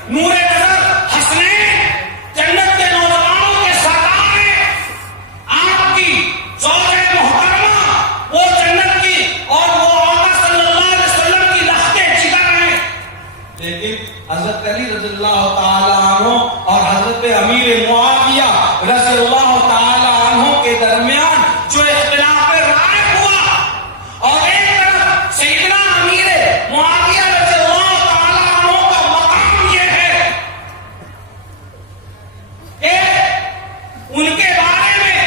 نور نظر حسنین، جنت کے نوجوانوں کے سردار ہیں، آپ کی زوجہ محترمہ وہ جنت کی اور وہ آقا صلی اللہ علیہ وسلم کی لخت جگر ہیں، لیکن حضرت علی رضی اللہ تعالی عنہ اور حضرت امیر معاویہ رضی اللہ تعالی عنہ کے درمیان جو اختلاف رائے ہوا، اور ایک طرف سیدنا امیر معاویہ رضی اللہ تعالی عنہ کا مقام یہ ہے کہ ان کے بارے میں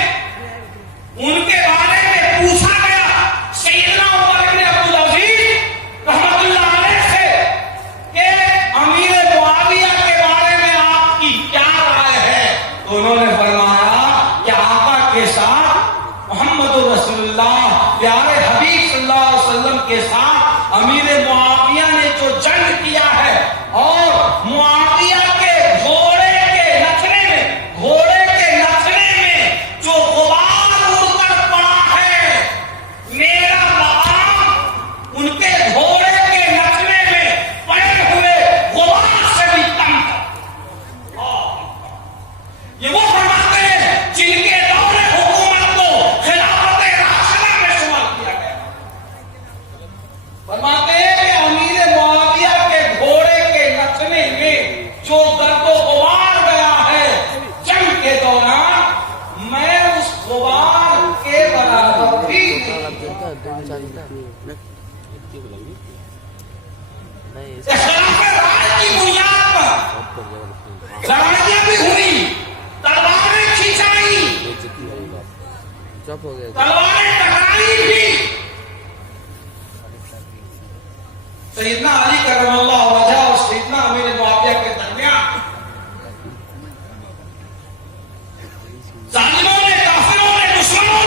پوچھا گیا سیدنا عمر بن عبدالعزیز رحمۃ اللہ علیہ سے کہ امیر معاویہ کے بارے میں آپ کی کیا رائے ہے، تو انہوں نے فرمایا کہ آقا کے ساتھ محمد رسول اللہ پیارے حبیب صلی اللہ علیہ وسلم کے ساتھ امیر معاویہ نے جو جنگ کیا ہے اور معاویہ کے گھوڑے کے نچنے میں جو غبار اڑ کر پڑا ہے، میرا مقام ان کے گھوڑے کے نچنے میں پڑے ہوئے غبار سے بھی کم تھا۔ یہ وہ فرماتے ہیں جن کے دور حکومت کو خلافت راشدہ میں شمار کیا گیا۔ فرماتے ہیں کہ امیر معاویہ کے گھوڑے کے نچنے میں جو گرد و غبار گیا ہے جنگ کے دوران، میں اس غبار کے برابر بھی اختلاف رائے کی بنیاد پر لڑائیاں بھی ہوئی، تلواریں کھینچائی، تلواریں ٹکرائی بھی۔ سیدنا علی کرم اللہ وجہ اور سیدنا امیر معاویہ کے درمیان ظالموں نے، کافروں نے، دشمنوں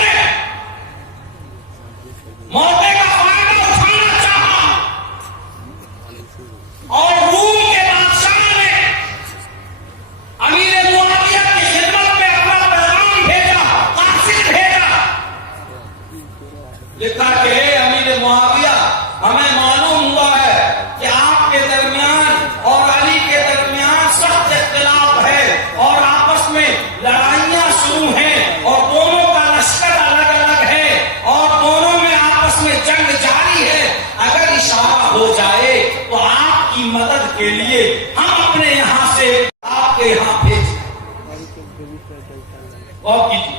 کے لیے ہم اپنے یہاں سے آپ کے یہاں بھیج اور کیجیے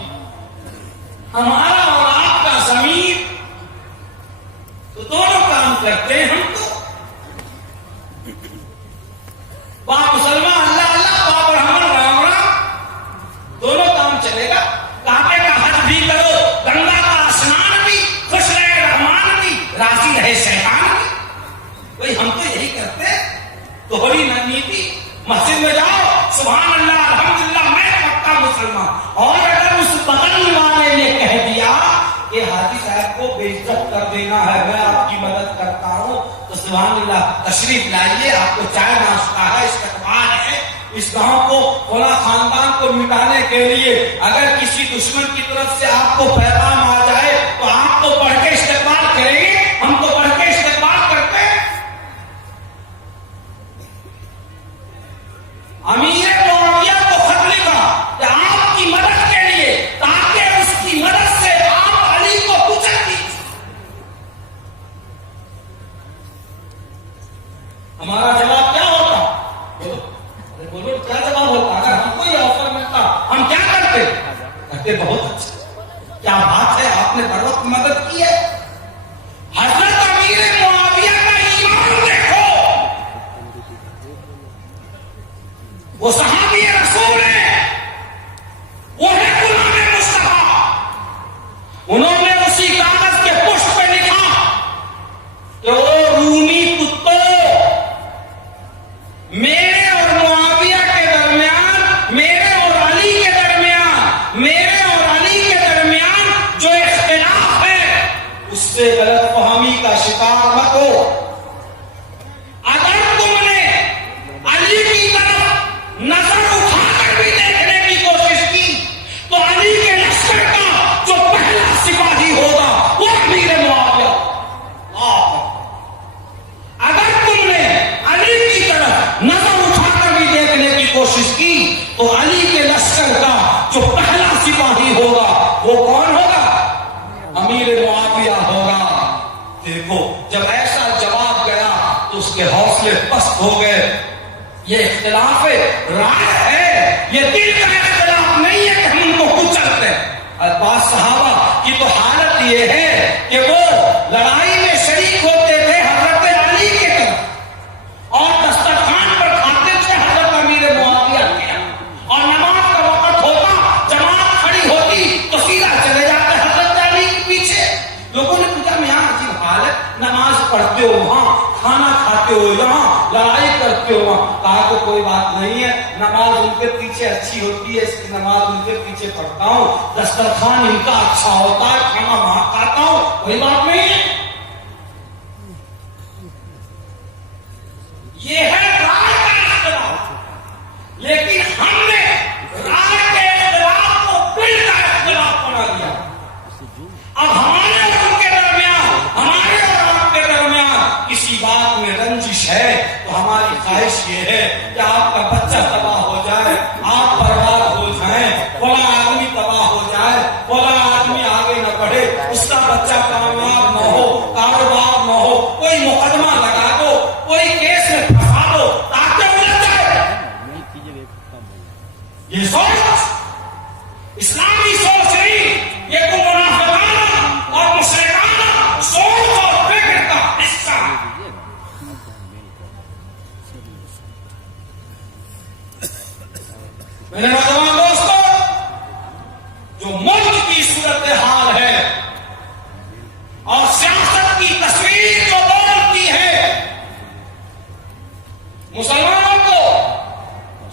ہمارا اور آپ کا ضمیر تو دونوں کام کرتے ہیں ہم تو باپ مسلمان اللہ اللہ باپ رحمان رام رام دونوں کام چلے گا کعبے کا حج بھی کرو گنگا کا اسنان بھی خوش رہے رحمان بھی راضی رہے شیطان بھی بھائی ہم تو یہی کرتے ہیں تو بڑی نیتی مسجد میں جاؤ سبحان اللہ الحمدللہ میں پکا مسلمان اور اگر اس بغل والے نے کہہ دیا کہ حاجی صاحب کو بے عزت کر دینا ہے میں آپ کی مدد کرتا ہوں تو سبحان اللہ تشریف لائیے آپ کو چائے ناشتہ ہے استقبال ہے اس گاؤں کو فلاں خاندان کو مٹانے کے لیے اگر کسی دشمن کی طرف سے آپ کو پیغام آ جائے تو آپ تو پڑھ کے استقبال کریں گے ہم تو پڑھ کے استقبال کرتے ہیں امیر معاویہ کو خط لکھا کہ آپ کی مدد کے لیے تاکہ اس کی مدد سے آپ علی کو کچل دیجیے ہمارا جواب کیا ہوتا بولو کیا جواب ہوتا اگر ہم کو یہ آفر ملتا ہم کیا کرتے کہتے بہت اچھا کیا بات ہے آپ نے بر وقت مدد کی ہے حضرت امیر معاویہ کا ایمان دیکھو وہ صحابی رسول ہیں وہ ہے غلام مصطفیٰ انہوں نے اسی کاغذ کے پشت پہ لکھا کہ وہ رومی کتوں میرے اور معاویہ کے درمیان میرے اور علی کے درمیان میرے اور علی کے درمیان جو اختلاف ہے اس سے غلط فہمی کا شکار مت ہو اگر تم نے علی کی طرف نظر اٹھا کر بھی دیکھنے کی کوشش کی تو علی کے لشکر کا جو پہلا سپاہی ہوگا وہ امیر معاویہ اگر تم نے علی کی طرف نظر اٹھا کر بھی دیکھنے کی کوشش کی تو علی کے لشکر کا جو پہلا سپاہی ہوگا وہ کون ہوگا امیر معاویہ ہوگا دیکھو جب ایسا جواب گیا تو اس کے حوصلے پست ہو گئے یہ اختلاف رائے ہے یہ دل کا اختلاف نہیں ہے کہ ہم ان کو کچلتے ہیں بعض صحابہ کی تو حالت یہ ہے کہ وہ لڑائی میں شریک ہوتے تھے حضرت علی کے طرف اور دسترخوان پر کھاتے تھے حضرت امیر معاویہ کے اور نماز کا وقت ہوتا جماعت کھڑی ہوتی تو سیدھا چلے جاتے حضرت علی کے پیچھے لوگوں نے پوچھا میں عجیب حالت نماز پڑھتے ہو وہاں کھانا کھاتے ہو یہاں لڑائی کرتے ہو وہاں کہا کہ کوئی بات نہیں ہے نماز ان کے پیچھے اچھی ہوتی ہے اس کی نماز ان کے پیچھے پڑھتا ہوں دسترخوان ان کا اچھا ہوتا ہے کھانا وہاں کھاتا ہوں کوئی بات نہیں ہے یہ ہے رائے کا اختلاف لیکن ہم نے رائے کے اختلاف کو دل کا اختلاف بنا دیا اب ہمارے اور ان کے درمیان ہمارے اور آپ کے درمیان کسی بات میں رنجش ہے تو ہماری خواہش یہ ہے کہ آپ کا بچہ تباہ ہو جائے آپ برباد ہو جائیں فلاں آدمی تباہ ہو جائے فلاں آدمی آگے نہ بڑھے اس کا بچہ کامیاب نہ ہو کاروبار نہ ہو کوئی مقدمہ لگا دو کوئی کیس میں پھنسا دو تاکہ مل جائے یہ سوچ اسلامی سوچ نہیں یہ تو منافقانہ اور مشرکانہ سوچ اور فکر کا حصہ میرے نوجوان دوستوں جو ملک کی صورتحال ہے اور سیاست کی تصویر جو بولتی ہے مسلمانوں کو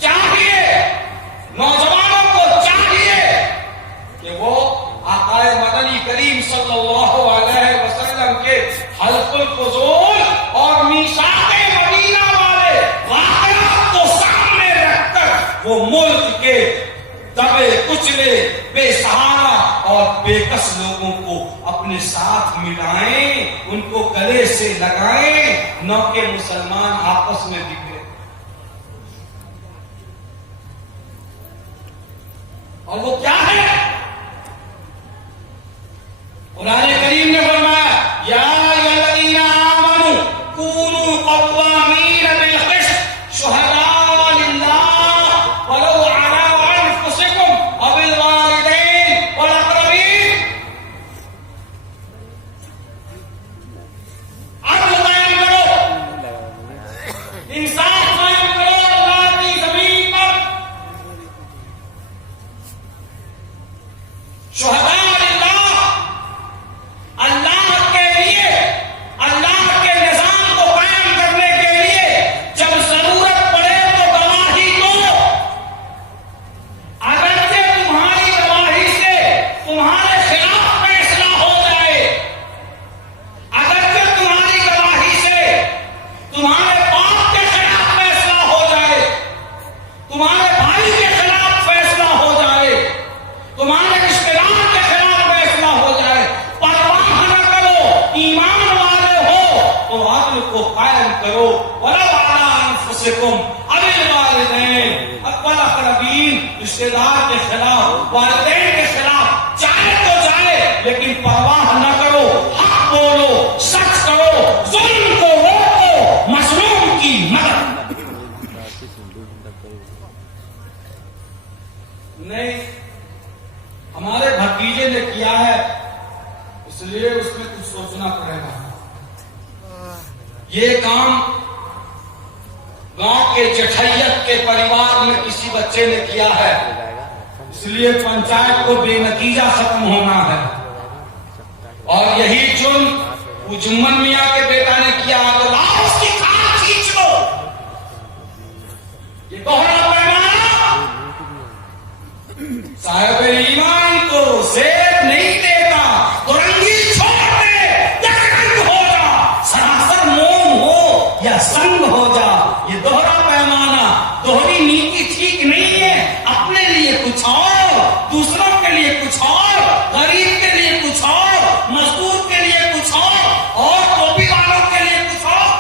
چاہیے نوجوانوں کو چاہیے کہ وہ آقا مدنی کریم صلی اللہ علیہ وسلم کے حلف الفضول اور میثاق مدینہ والے واقعات کو سامنے رکھ کر وہ ملک کے دبے کچلے بے سہارا اور بے کس لوگوں کو اپنے ساتھ ملائیں ان کو گلے سے لگائیں نہ کہ مسلمان آپس میں بگڑے اور وہ کیا ہے قرآن کریم نے فرمایا یا الذین آمنوا کونوا قوامین بالقسط والدین کے خلاف چاہے تو جائے لیکن پرواہ نہ کرو، حق بولو، سچ کرو، ظلم کو روکو، مظلوم کی مدد۔ نہیں، ہمارے بھتیجے نے کیا ہے اس لیے اس میں کچھ سوچنا پڑے گا۔ یہ کام گاؤں کے جٹھیت کے پریوار میں کسی بچے نے کیا ہے، اس لیے پنچایت کو بے نتیجہ ختم ہونا ہے۔ اور یہی جرم وہ جمن میاں کے بیٹا نے کیا تو لاؤ اس کی کھال کھینچ لو۔ یہ دوہرا پیمانہ صاحب ایمان کو زیب نہیں دیتا، ترنگی چھوڑ دے یا رنگ ہو جا، سراسر موم ہو یا سنگ ہو جا۔ یہ دوہرا پیمانہ، دوہری نیتی ٹھیک نہیں ہے۔ اپنے لیے کچھ اور، دوسروں کے لیے کچھ اور، غریب کے لیے کچھ اور، مزدور کے لیے کچھ اور ٹوپی والوں کے لیے کچھ اور۔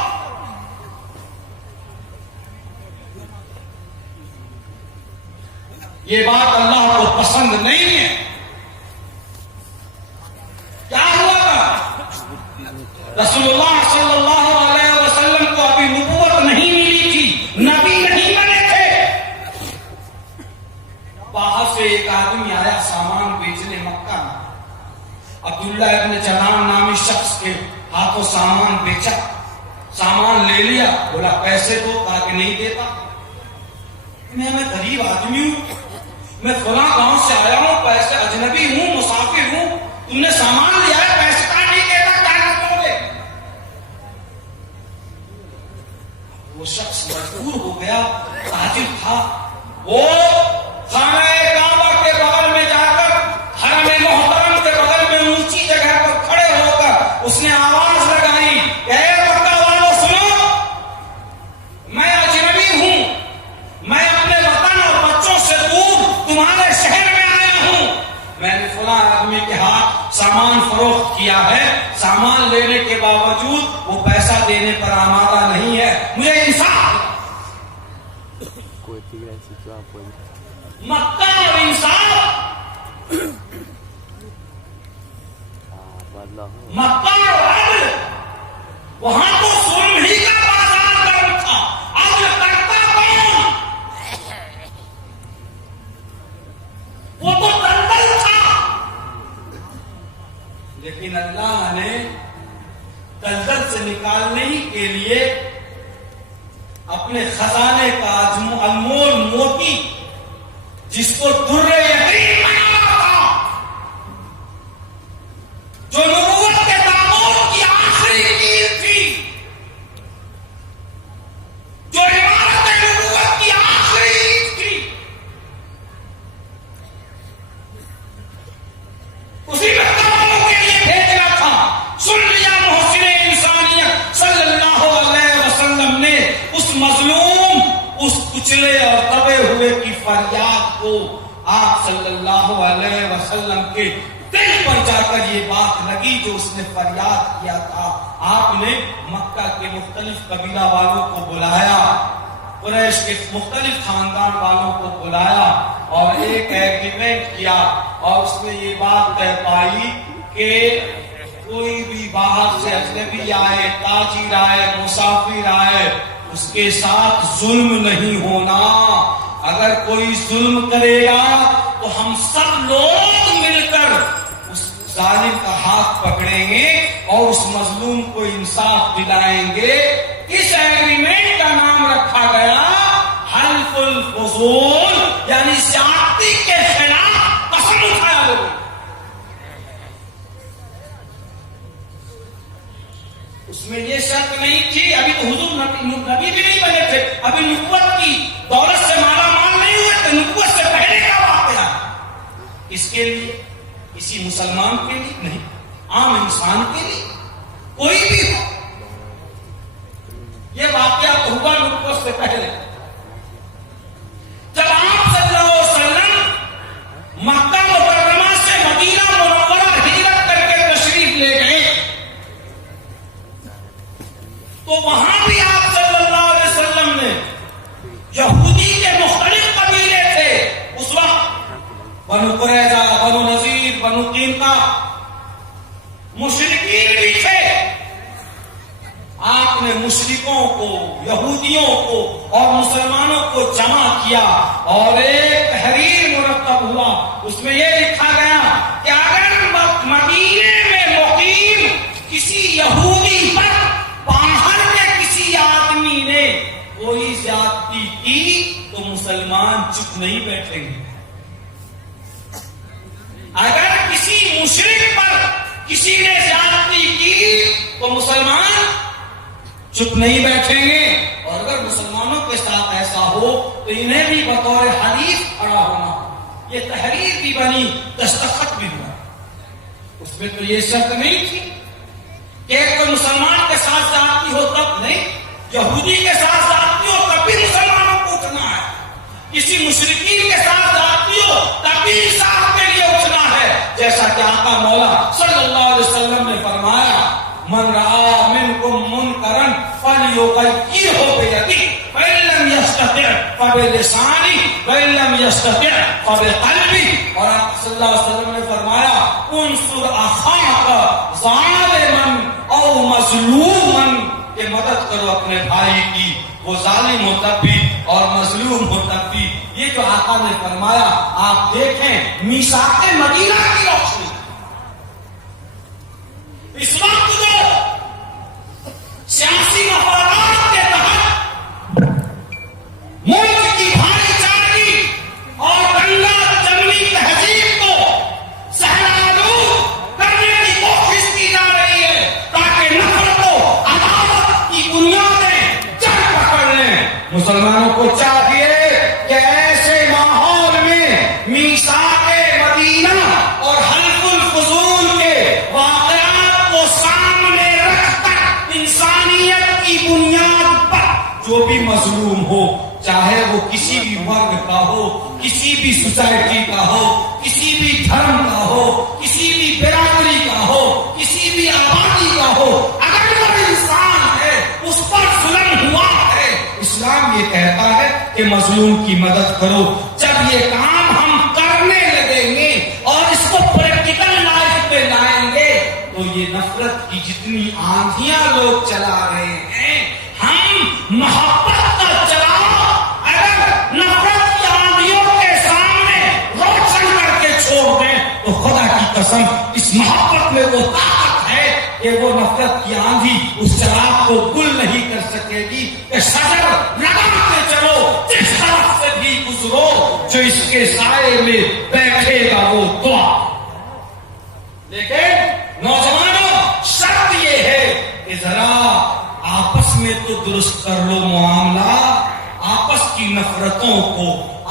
یہ بات اللہ کو پسند نہیں ہے۔ کیا ہوا تھا؟ رسول اللہ صلی اللہ علیہ وسلم کو ابھی نبوت نہیں ملی تھی، نبی نہیں بنے تھے۔ باہر سے ایک آدمی آیا سامان بیچنے مکہ میں، عبداللہ ابن جنان نامی شخص کے ہاتھوں سامان بیچا، سامان لے لیا، بولا پیسے دو، کہا کہ نہیں دیتا۔ میں غریب آدمی ہوں، میں فلاں گاؤں سے آیا ہوں، پیسے اجنبی ہوں، مسافر ہوں، تم نے سامان لیا ہے، پیسے کا نہیں دیتا، کیا کرو گے؟ وہ شخص مجبور ہو گیا، تاجر تھا، وہ خانہ کعبہ کے بغل میں جا کر، حرم محترم کے بغل میں اونچی جگہ پر کھڑے ہو کر اس نے آواز لگائی، اے مکہ والوں سنو، میں اجنبی ہوں، میں اپنے وطن اور بچوں سے دور تمہارے شہر میں آیا ہوں، میں نے فلاں آدمی کے ہاتھ سامان فروخت کیا ہے، سامان لینے کے باوجود وہ پیسہ دینے پر آمادہ نہیں ہے، مجھے انصاف۔ مکہ اور انصاف، مکہ اور عدل، وہاں تو ظلم ہی کا بازار گرم تھا، عدل کرتا کون؟ وہ تو دلدل تھا۔ لیکن اللہ نے دلدل سے نکالنے کے لیے اپنے خزانے کا انمول موتی، جس کو در یقین بنانا تھا، جو نبوت کے تابوت کی آخری کیل تھی، جو عمارت نبوت کی آخری اینٹ تھی، اسی مکہ والوں کے لیے بھیجنا تھا۔ سن لیا محسن انسانیت صلی اللہ علیہ وسلم نے اس مظلوم، اس کچلے اور دبے ہوئے کی فریاد کو، آپ صلی اللہ علیہ وسلم کے دل پر جا کر یہ بات لگی جو اس نے فریاد کیا تھا۔ آپ نے مکہ کے مختلف قبیلہ والوں کو بلایا، قریش کے مختلف خاندان والوں کو بلایا اور ایک ایگریمنٹ کیا، اور اس میں یہ بات طے پائی کہ کوئی بھی باہر سے اجنبی آئے، تاجر آئے، مسافر آئے، اس کے ساتھ ظلم نہیں ہونا۔ اگر کوئی ظلم کرے گا تو ہم سب لوگ مل کر اس ظالم کا ہاتھ پکڑیں گے اور اس مظلوم کو انصاف دلائیں گے۔ اس ایگریمنٹ کا نام رکھا گیا حلف الفضول، یعنی زیادتی کے خلاف قسم اٹھایا لوگ۔ اس میں یہ شرط نہیں تھی، ابھی تو حضور نبی بھی نہیں بنے تھے، ابھی نبوت کی دولت سے مالا مال نہیں ہوئے تھے، نبوت سے پہلے کا واقعہ۔ اس کے لیے کسی مسلمان کے لیے نہیں، عام انسان کے لیے، کوئی بھی ہو، یہ واقعہ تو ہوا نبوت سے پہلے۔ جب آپ صلی اللہ علیہ وسلم مکہ مکرمہ سے مدینہ منورہ ہجرت کر کے تشریف لے گئے تو وہاں بھی آپ صلی اللہ علیہ وسلم نے یہودی کے مختلف قبیلے تھے اس وقت، بنو قریظہ، بنو نذیر، بنو قینقاع، مشرکین بھی تھے. آپ نے مشرکوں کو، یہودیوں کو اور مسلمانوں کو جمع کیا اور ایک تحریر مرتب ہوا. اس میں یہ لکھا گیا کہ اگر مدینے میں مقیم کسی یہودی پر باہر کے کسی آدمی نے کوئی زیادتی کی تو مسلمان چپ نہیں بیٹھیں گے. اگر کسی مشرک پر کسی نے زیادتی کی تو مسلمان چپ نہیں بیٹھیں گے. اور اگر مسلمانوں کے ساتھ ایسا ہو تو انہیں بھی بطور حریف کھڑا ہونا. یہ تحریر بھی بنی، دستخط بھی ہوا. اس میں تو یہ شرط نہیں تھی کہ کوئی مسلمان کے ساتھ زیادتی ہو تب نہیں، یہودی کے ساتھ زیادتی ہو تب بھی مسلمانوں کو اٹھنا ہے، کسی مشرکین کے ساتھ زیادتی ہو تب بھی انصاف کے لیے اٹھنا ہے. جیسا کہ آقا مولا صلی اللہ علیہ وسلم نے فرمایا من رأى منكم منكرا فليغيره بيده فإن لم يستطع فبلسانه وإن لم يستطع فبقلبه. اور آپ صلی اللہ علیہ وسلم نے فرمایا انصر اخاك ظالما او مظلوما، کہ مدد کرو اپنے بھائی کی، وہ ظالم ہو تب بھی اور مظلوم ہو تب بھی. یہ جو آقا نے فرمایا آپ دیکھیں میثاق مدینہ کی روشنی. اس وقت جو سیاسی مفادات کے تحت ملک کی بھائی چارگی اور دنگا جنگی تہذیب کو سہلانود کرنے کی کوشش کی جا رہی ہے تاکہ نفرت و عداوت کی بنیادیں جڑ پکڑ لیں. مسلمانوں کو چاہیے کہ ایسے ماحول میں میثاق مدینہ اور حلف الفضول کے واقعات کو سامنے رکھ کر انسانیت کی بنیاد پر جو بھی مظلوم ہو، چاہے وہ کسی بھی ورگ کا ہو، کسی بھی سوسائٹی کا ہو، کسی بھی دھرم کا ہو، کسی بھی برادری کا ہو، کسی بھی آبادی کا ہو، اگر وہ انسان ہے اس پر ظلم ہوا ہے، اسلام یہ کہتا ہے کہ مظلوم کی مدد کرو. جب یہ کام ہم کرنے لگیں گے اور اس کو پریکٹیکل لائف پہ لائیں گے تو یہ نفرت کی جتنی آندھیاں لوگ چلا رہے ہیں، ہم محبت کا چلاؤ اگر نفرت کی آندھیوں کے سامنے روشن کر کے چھوڑ دیں تو خدا کی قسم اس محبت میں وہ طاقت ہے کہ وہ نفرت کی آندھی اس چراغ کو گل نہیں کر سکے گی. کہ شجر لگا کے چلو، جس طرف سے بھی گزرو، جو اس کے سائے میں بیٹھے گا وہ دعا. لیکن نوجوانوں شرط یہ ہے کہ ذرا آپس میں تو درست کر لو معاملہ. آپس کی نفرتوں کو،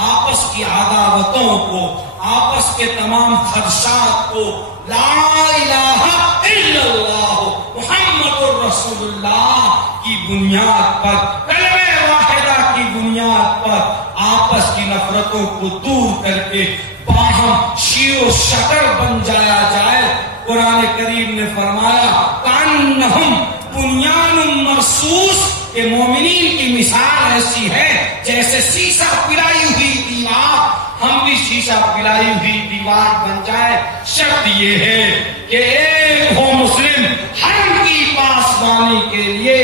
آپس کی عداوتوں کو، آپس کے تمام خدشات کو لا الہ الا اللہ محمد الرسول اللہ کی بنیاد پر، کلمہ واحدہ کی بنیاد پر آپس کی نفرتوں کو دور کر کے باہم شیر و شکر بن جایا جائے. قرآن کریم نے فرمایا کانہم بنیان مرصوص، کہ مومنین کی مثال ایسی ہے جیسے شیشہ پلائی ہوئی دیوار. ہم بھی شیشہ پلائی ہوئی دیوار بن جائے. شرط یہ ہے کہ ایک ہو مسلم حرم کی پاسبانی کے لیے،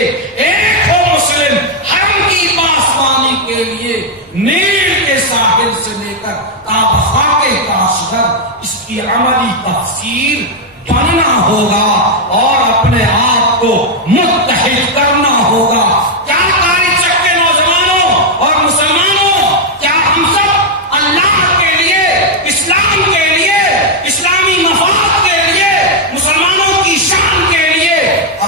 ایک ہو مسلم حرم کی پاسبانی کے لیے نیل کے ساحل سے لے کر تابخاک کاشغر اس کی عملی تفسیر بننا ہوگا اور اپنے آپ کو متحد کرنا ہوگا. کیا کاری چکے نوجوانوں اور مسلمانوں، کیا ہم سب اللہ کے لیے، اسلام کے لیے، اسلامی مفاد کے لیے، مسلمانوں کی شان کے لیے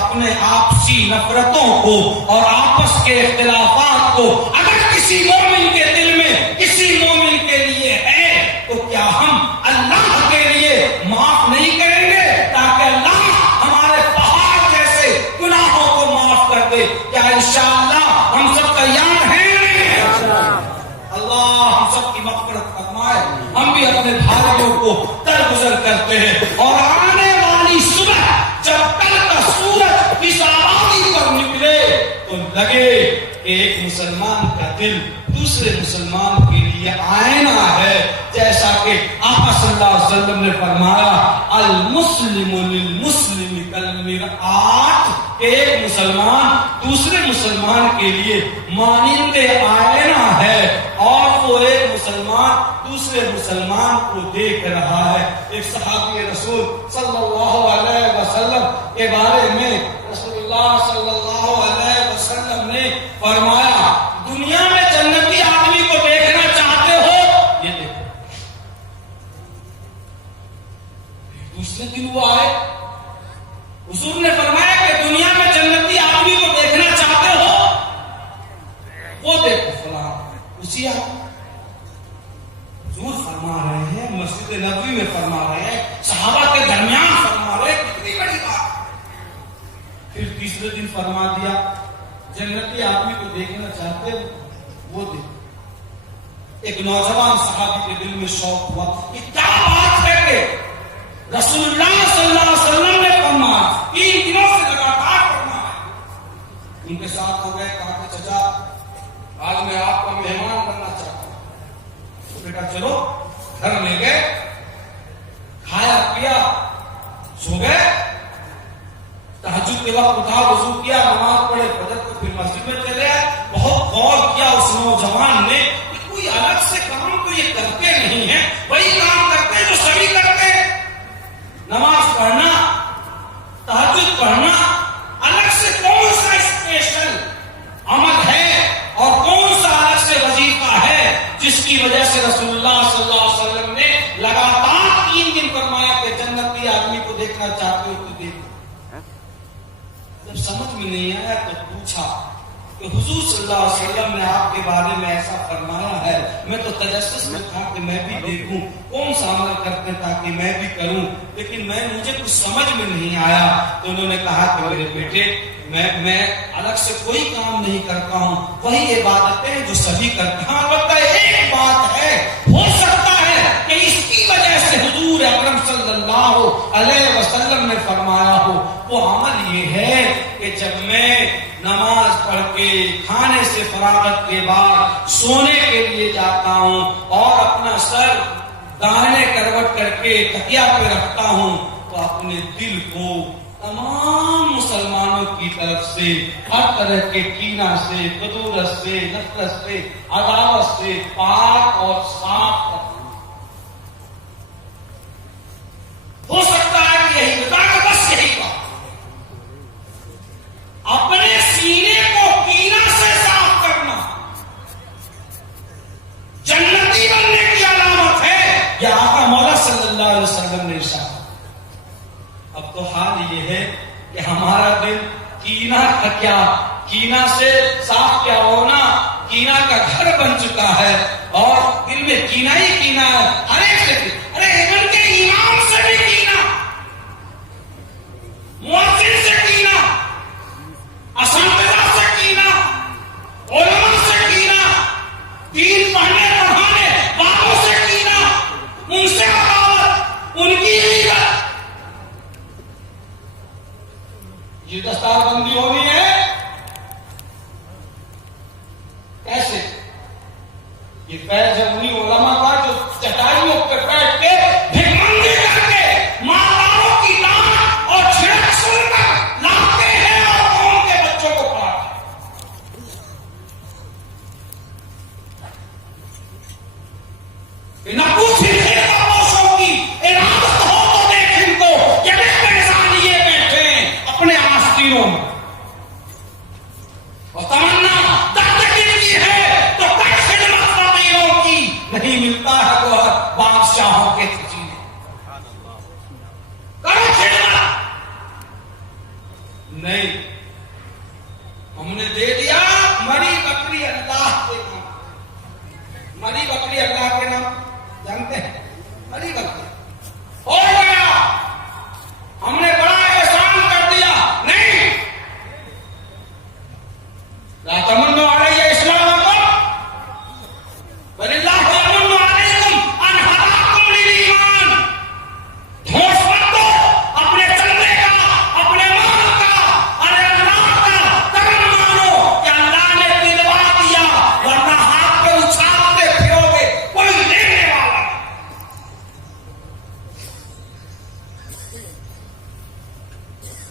اپنے آپسی نفرتوں کو اور آپس کے اختلافات کو اگر کسی مومن کے دل میں کسی مومن کے لیے ہے تو کیا ہم اللہ کے لیے معاف نہیں کریں گے تاکہ اللہ ہمارے پہاڑ جیسے گناہوں کو معاف کر دے؟ کیا انشاءاللہ ہم سب تیار ہیں؟ اللہ ہم سب کی مغفرت فرمائے. ہم بھی اپنے بھائیوں کو درگزر کرتے ہیں اور آنے والی صبح جب کل کا سورج اس آبادی پر نکلے تو لگے کہ ایک مسلمان کا دل دوسرے مسلمان کے لیے لیے آئینہ ہے. جیسا کہ آقا صلی اللہ علیہ وسلم نے فرمایا المسلم للمسلم کالمرآت، کہ ایک مسلمان دوسرے مسلمان کے لیے مانند آئینہ ہے اور وہ ایک مسلمان دوسرے مسلمان کو دیکھ رہا ہے. ایک صحابی رسول صلی اللہ علیہ وسلم کے بارے میں رسول اللہ صلی اللہ علیہ وسلم نے فرمایا دنیا میں جنتی آدمی کو دیکھنا چاہتے ہو، یہ دیکھو. دوسرے دن وہ آئے، حضور نے فرمایا کہ دنیا میں جنتی آدمی کو دیکھنا چاہتے ہو، وہ دیکھو فلاں اسی آدمی. حضور فرما رہے ہیں، مسجد نبوی میں فرما رہے ہیں، صحابہ کے درمیان فرما رہے ہیں، کتنی بڑی بات. پھر تیسرے دن فرما دیا جنتی آدمی کو دیکھنا چاہتے ہو، وہ دیکھو. ایک نوجوان صحابی کے دل میں شوق ہوا کہ کیا بات ہے کہ رسول اللہ صلی اللہ علیہ وسلم نے فرمایا 3 دنوں سے لگاتار فرمایا. ان کے ساتھ ہو گئے، کہا کہ چچا آج میں آپ کا مہمان بننا چاہتا ہوں. تو بیٹا چلو گھر لے گئے، کھایا پیا، سو گئے. تہجد کے وقت اٹھا، وضو کیا، نماز پڑھے، فجر کو پھر مسجد میں چلے آئے. بہت غور کیا اس نوجوان نے کہ کوئی الگ سے کام تو یہ کرتے نہیں ہیں، وہی کام کرتے ہیں جو سبھی کرتے ہیں. نماز پڑھنا، تہجد پڑھنا، الگ سے کون سا اسپیشل عمل ہے اور کون سا الگ سے وظیفہ ہے جس کی وجہ سے رسول اللہ صلی اللہ علیہ وسلم نے لگاتار 3 دن فرمایا کہ جنتی آدمی کو دیکھنا چاہتے ہو تو دیکھو. جب سمجھ میں نہیں آیا تو پوچھا کہ حضور صلی اللہ علیہ وسلم نے آپ کے بارے میں ایسا فرمایا ہے. میں تو تجسس میں تھا کہ میں بھی دیکھوں کون سا عمل کرتے تاکہ میں بھی کروں، لیکن مجھے کچھ سمجھ میں نہیں آیا. تو انہوں نے کہا کہ میرے بیٹے میں الگ سے کوئی کام نہیں کرتا ہوں، وہی عبادتیں جو سبھی کرتے ہیں. البتہ ایک بات ہے، ہو سکتا ہے کہ اس کی وجہ سے حضور اکرم صلی اللہ علیہ وسلم نے فرمایا ہو. وہ عمل یہ ہے کہ جب میں نماز پڑھ کے کھانے سے فراغت کے بعد سونے کے لیے جاتا ہوں اور اپنا سر داہنے کروٹ کر کے تکیا پہ رکھتا ہوں تو اپنے دل کو تمام مسلمانوں کی طرف سے ہر طرح کے کینہ سے، کدورت سے، نفرت سے، عداوت سے پاک اور صاف کرتا ہوں. ہو سکتا ہے کہ یہی بتا کہ بس یہی بات اپنے سینے کو کینہ سے صاف کرنا جنتی بننے کی علامت ہے، یہ آقا مولا صلی اللہ علیہ وسلم نے ارشاد. اب تو حال یہ ہے کہ ہمارا دل کینہ کا کیا، کینہ سے صاف کیا ہونا، کینہ کا گھر بن چکا ہے اور دل میں کینہ ہی کینہ ہے. ہر ایک سے ارے ایون کے امام سے بھی کینہ، مؤذن سے کینہ، اساتذہ سے کینہ، علماء سے کینہ، دین پڑھنے پڑھانے والوں سے کینہ، ان سے عداوت، ان کی غیبت. یہ دستار بندی ہونی ہے کیسے؟ یہ فیض ہے انہی علماء کا جو چٹائیوں پہ بیٹھ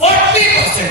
40%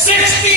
60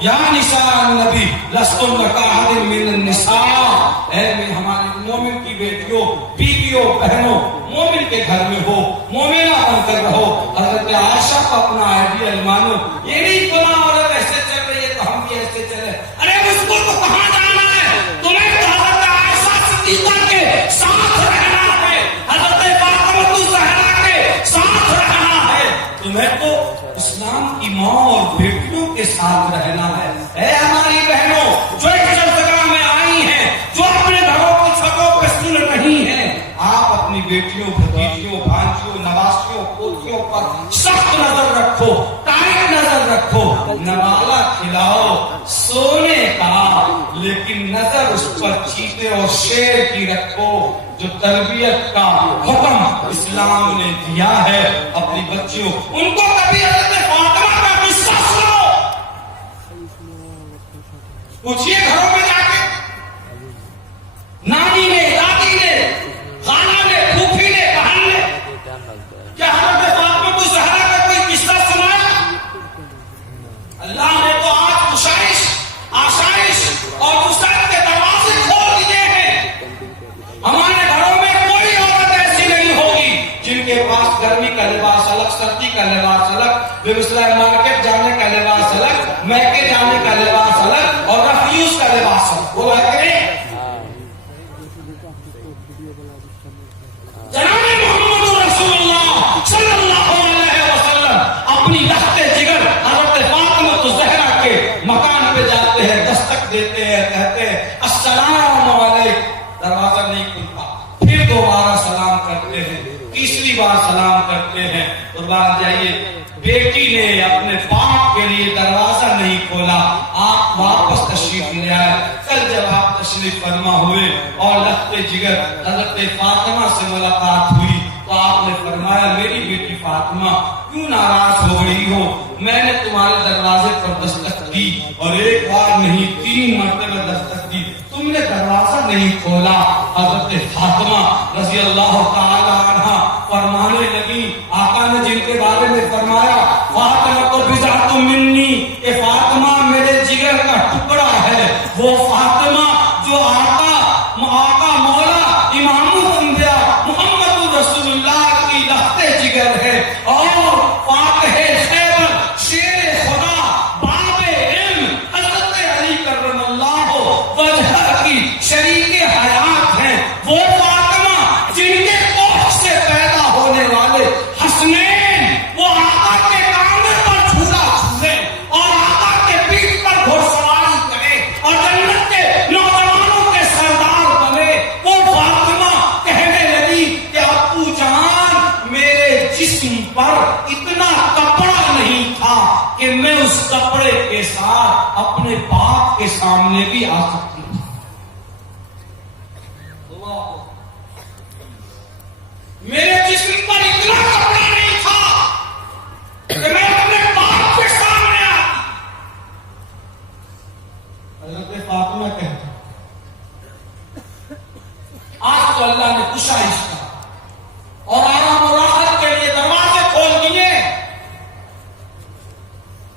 یا نساء النبی لستن کاحد من النساء، اے ہمارے مومن کی بیٹیوں، بیویوں، بہنوں، مومن کے گھر میں ہو، مومنہ بن کر رہو. حضرت عائشہ کو اپنا آئیڈیل مانو. یہ نہیں فلاں عورت ایسے چل رہی ہے تو ہم بھی ایسے چلے. ارے اس کو تو کہاں جانا ہے؟ تمہیں تو حضرت عائشہ صدیقہ کے ساتھ رہنا ہے، حضرت فاطمہ الزہرا کے ساتھ رہنا ہے. تمہیں تو اسلام کی ماں اور بیٹیوں کے ساتھ رہنا ہے. اے ہماری بہنوں جو ایک جگہ میں آئی ہیں، جو اپنے گھروں کی چھتوں پہ سن رہی ہیں، آپ اپنی بیٹیوں، بھتیجیوں، بھانجیوں، نواسیوں، پوتیوں پر سخت نظر رکھو، ٹائٹ نظر رکھو. نوالا کھلاؤ سونے کا، لیکن نظر اس پر چیتے اور شیر کی رکھو. جو تربیت کا حکم اسلام نے دیا ہے اپنی بچیوں، ان کو کبھی حضرت فاطمہ کا قصہ سنو. پوچھئے گھروں میں جا کے، نانی نے، دادی نے، خالہ نے، پھوپھی نے، بہن نے، کیا حضرت فاطمہ الزہرا کا کوئی قصہ سنایا؟ اللہ نے تو آج کشائش، آسائش اور وسعت کے دروازے کھول دیے ہیں. ہمارے گھروں میں کوئی عورت ایسی نہیں ہوگی جن کے پاس گرمی کا لباس الگ، سردی کا لباس الگ، بیگوسرائے مارکیٹ جانے کا لباس الگ، میکے جانے کا لباس الگ اور ریفیوز کا لباس الگ. وہ ہے کہ نہیں؟ جناب محمد رسول اللہ صلی اللہ علیہ وسلم اپنی لخت جگر حضرت فاطمہ الزہرا کے مکان پہ جاتے ہیں، دستک دیتے ہیں، کہتے ہیں السلام علیکم. دروازہ نہیں کھلتا، پھر دوبارہ سلام کرتے ہیں، تیسری بار سلام کرتے ہیں. قربان جائیے، بیٹی نے اپنے باپ کے لیے دروازہ نہیں کھولا. آپ واپس تشریف لے آئے. کل جب آپ تشریف فرما ہوئے اور لخت جگر حضرت فاطمہ سے ملاقات ہوئی تو آپ نے فرمایا میری بیٹی فاطمہ کیوں ناراض ہو رہی ہو؟ میں نے تمہارے دروازے پر دستک دی اور ایک بار نہیں 3 مرتبہ دستک دی، تم نے دروازہ نہیں کھولا. حضرت فاطمہ رضی اللہ تعالی عنہ فرمانے لگی، آقا نے جن کے بارے میں فرمایا فاطمہ تو بضعۃ منی، کہ فاطمہ میرے جگر کا ٹکڑا ہے، وہ فاطمہ جو آقا مولا امام الانبیاء محمد رسول اللہ کی لخت جگر ہے اور فاتح خیبر، شیر خدا، باب علم حضرت علی کرم اللہ وجہہ کی شریک حیات ہیں. وہ فاطمہ جن کے کوکھ سے پیدا ہونے والے حسنین، وہ آقا کے کاندھے پر جھولا جھولے اور آقا کے پیٹھ پر گھوڑ سواری کرے اور جنت کے نوجوانوں کے سردار بنے. وہ فاطمہ کہنے لگی کہ ابو جان میرے جسم پر اتنا کپڑا نہیں تھا کہ میں اس کپڑے کے ساتھ اپنے باپ کے سامنے بھی آ سکتی تھی. میرے جسم پر اتنا کپڑا نہیں تھا کہ میں اپنے باپ کے سامنے آتی. حضرت فاطمہ کہتی آج تو اللہ نے کشائش کا اور آرام و راحت کے لیے دروازے کھول دیے.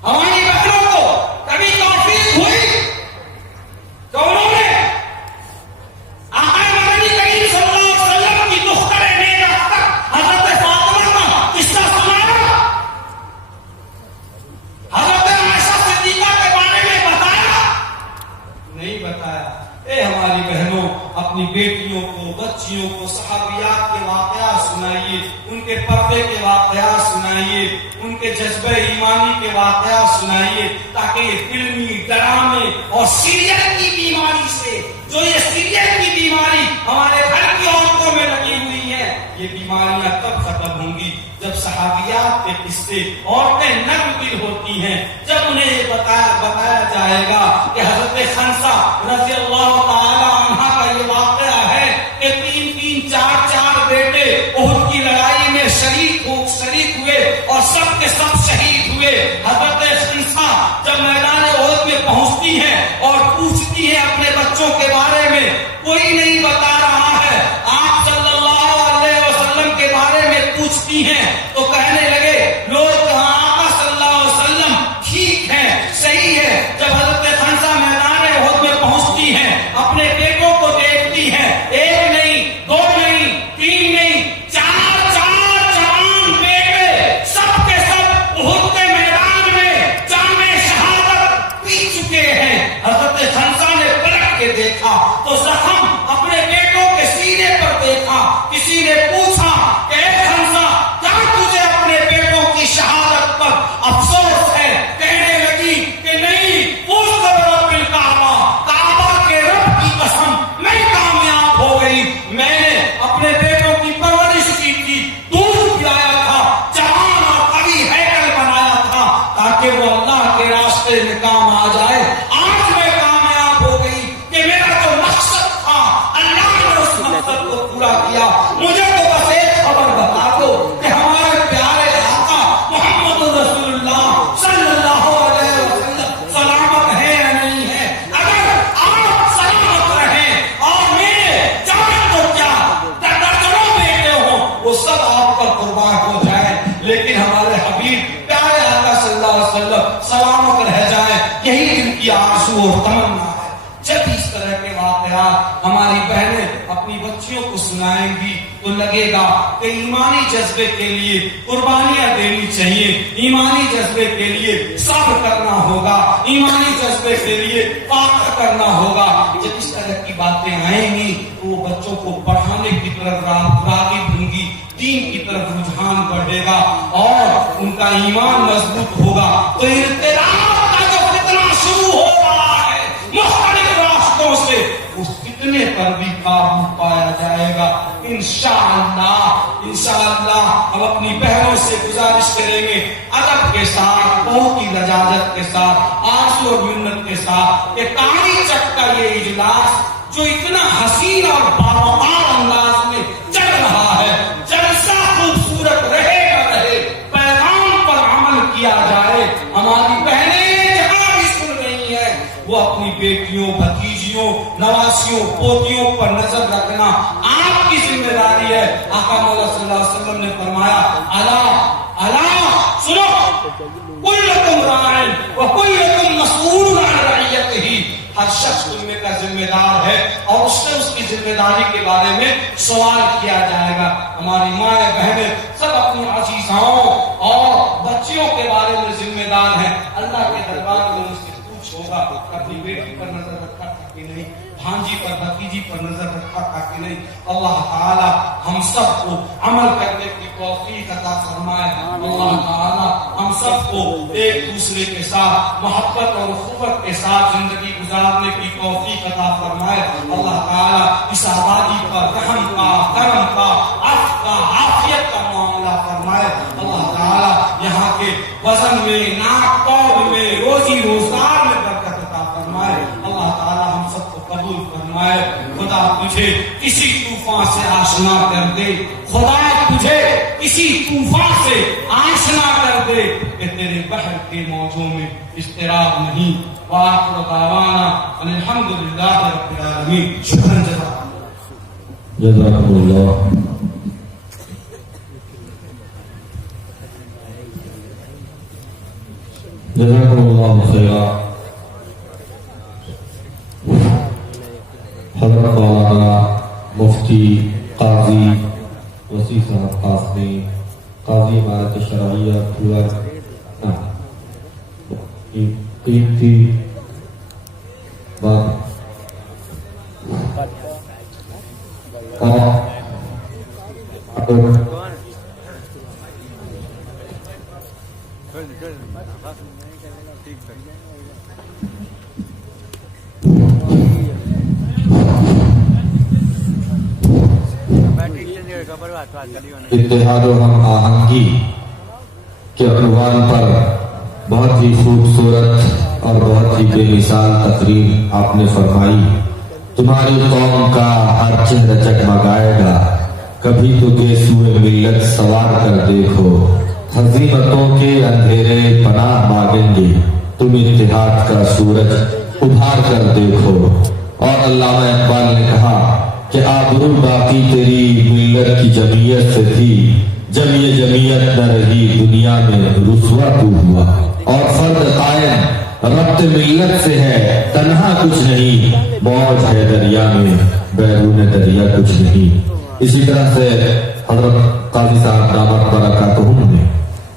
ہماری بہنوں کو کبھی توفیق ہوئی کہ انہوں نے آقا مدنی کریم صلی اللہ علیہ وسلم کی دختر نیرہ تک حضرت فاطمہ کا قصہ سنایا، حضرت عائشہ صدیقہ کے بارے میں بتایا؟ نہیں بتایا. اے ہماری بہنوں، اپنی بیٹیوں کو، بچیوں کو صحابیات کے واقعات سنائیے، ان کے پردے کے واقعات سنائیے، ان کے جذبہ ایمانی کے واقعات سنائیے، تاکہ یہ فلمی ڈرامے اور سیریل کی بیماری سے، جو یہ سیریل کی بیماری ہمارے گھر کی عورتوں میں لگی ہوئی ہے، یہ بیماریاں تب ختم ہوں گی جب صحابیات کے قصے، عورتیں نرم دل ہوتی ہیں، جب انہیں یہ بتایا جائے گا کہ حضرت خنسا رضی اللہ تعالی عنہ کا یہ واقعہ ہے کہ 3 4 بیٹے احد کی لڑائی میں شریک ہوئے اور سب کے سب شہید ہوئے. حضرت خنسا جب میدان احد میں پہنچتی ہیں اور پوچھتی ہیں اپنے بچوں کے بارے میں، کوئی نہیں بتا رہا ہے. آپ صلی اللہ علیہ وسلم کے بارے میں پوچھتی ہیں تو کہنے لگے لوگ آقا صلی اللہ تو زخم اپنے بیٹوں کے سینے پر دیکھا. کسی نے پوچھا کہ اے حمزہ کیا تجھے اپنے بیٹوں کی شہادت پر افسوس ہے؟ کہنے لگی کہ نہیں، رب الکعبہ، کعبہ کے رب کی قسم میں کامیاب ہو گئی. میں نے اپنے بیٹوں کی پرورش کی تھی، دودھ پلایا تھا، جوان اور قوی ہیکل بنایا تھا تاکہ وہ اللہ کے راستے میں کام آ جائے. آج میں کامیاب ہو گئی کہ میرا جو مقصد تھا اللہ نے اس مقصد کو پورا کیا. مجھے تو بس ایک خبر بتا دو کہ ہمارے پیارے آقا محمد رسول اللہ صلی اللہ علیہ وسلم سلامت ہے یا نہیں ہے. اگر آپ سلامت رہیں اور میرے جان تو کیا درجنوں بیٹے ہوں وہ سب آپ پر قربان ہو جائیں، لیکن ہمارے حبیب پیارے آقا صلی اللہ علیہ وسلم سلامت رہ جائیں، یہی دل کی آرزو اور تمنا ہے. جب اس طرح کے واقعات ہماری بہنیں اپنی بچیوں کو سنائیں گی تو لگے گا کہ ایمانی جذبے کے لیے قربانیاں دینی چاہیے، ایمانی جذبے کے لیے صبر کرنا ہوگا، ایمانی جذبے کے لیے فخر کرنا ہوگا. جب اس طرح کی باتیں آئیں گی تو وہ بچوں کو پڑھانے کی طرف راغب ہوں گی، دین کی طرف رجحان بڑھے گا اور ان کا ایمان مضبوط ہوگا. تو ارتداد کا جو فتنہ شروع ہو رہا ہے مختلف راستوں سے، اس فتنے پر بھی قابو پایا جائے گا انشاءاللہ. انشاءاللہ ہم اپنی بہنوں سے گزارش کریں گے ادب کے ساتھ، بہت ہی لجاجت کے ساتھ، آرزو اور منت کے ساتھ کہ کہانی چک کا یہ اجلاس جو اتنا حسین اور باوقار انداز میں چل رہا ہے، جلسہ خوبصورت رہے گا رہے، پیغام پر عمل کیا جائے. ہماری بہنیں جہاں بھی سن رہی ہیں وہ اپنی بیٹیوں، بھتیجیوں، نواسیوں، پوتیوں پر نظر رکھنا آپ کی ذمہ داری ہے. آقا مولا صلی اللہ علیہ وسلم نے فرمایا الا سنو، کلکم راعٍ وکلکم مسئول عن رعیتہ. ہر شخص دنیا کا ذمہ دار ہے اور اس سے اس کی ذمہ داری کے بارے میں سوال کیا جائے گا. ہماری مائیں بہنیں سب اپنی عزیزاؤں اور بچیوں کے بارے میں ذمہ دار ہیں. اللہ کے دربار میں ان سے پوچھ ہوگا اپنی بیٹی پر نظر رکھا تھا کہ نہیں، بھانجی پر، بھتیجی پر نظر رکھا تھا کہ نہیں. اللہ تعالی ہم سب کو عمل کرنے کی توفیق عطا فرمائے. اللہ تعالی ہم سب کو ایک دوسرے کے ساتھ محبت اور اخوت کے ساتھ زندگی گزارنے کی توفیق عطا فرمائے. اللہ تعالی اس آبادی پر رحم کا، کرم کا، عفو کا، عافیت کا معاملہ فرمائے. اللہ تعالی یہاں کے وزن میں، ناک طور میں، روزی روزگار میں برکت عطا فرمائے. اللہ تعالی ہم سب کو قبول فرمائے. خدا تجھے کسی طوفان سے آشنا کر دے، خدا تجھے کسی طوفان سے آشنا کر دے کہ تیرے بحر کے موجوں میں اضطراب نہیں. وآخر دعوانا ان الحمدللہ رب العالمین. شکرا جزاکم اللہ. جزاکم اللہ خیرا. حضرت مولانا مفتی قاضی وسیع صاحب قاسمی، قاضی عمارت شرعیہ پورا قیمتی بات اتحاد و ہم آہنگی کے عنوان پر بہت ہی خوبصورت اور بہت ہی بے مثال تقریر آپ نے فرمائی. تمہاری قوم کا ہر چہرہ جگمگائے گا، کبھی تو گیسوئے ملت سوار کر دیکھو، ہزیمتوں کے اندھیرے پناہ مانگیں گے، تم اتحاد کا سورج ابھار کر دیکھو. اور علامہ اقبال نے کہا کہ آبرو باقی تیری ملت کی جمعیت سے تھی، جب یہ جمعیت نہ رہی دنیا میں رسوا تو ہوا. اور فرد قائم ربط ملت سے ہے، تنہا کچھ نہیں، موج ہے دریا میں، بیرون دریا کچھ نہیں. اسی طرح سے حضرت قاضی صاحب دامت برکاتہم نے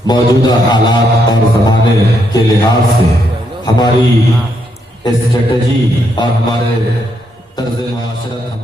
موجودہ حالات اور زمانے کے لحاظ سے ہماری اسٹریٹجی اور ہمارے طرز معاشرت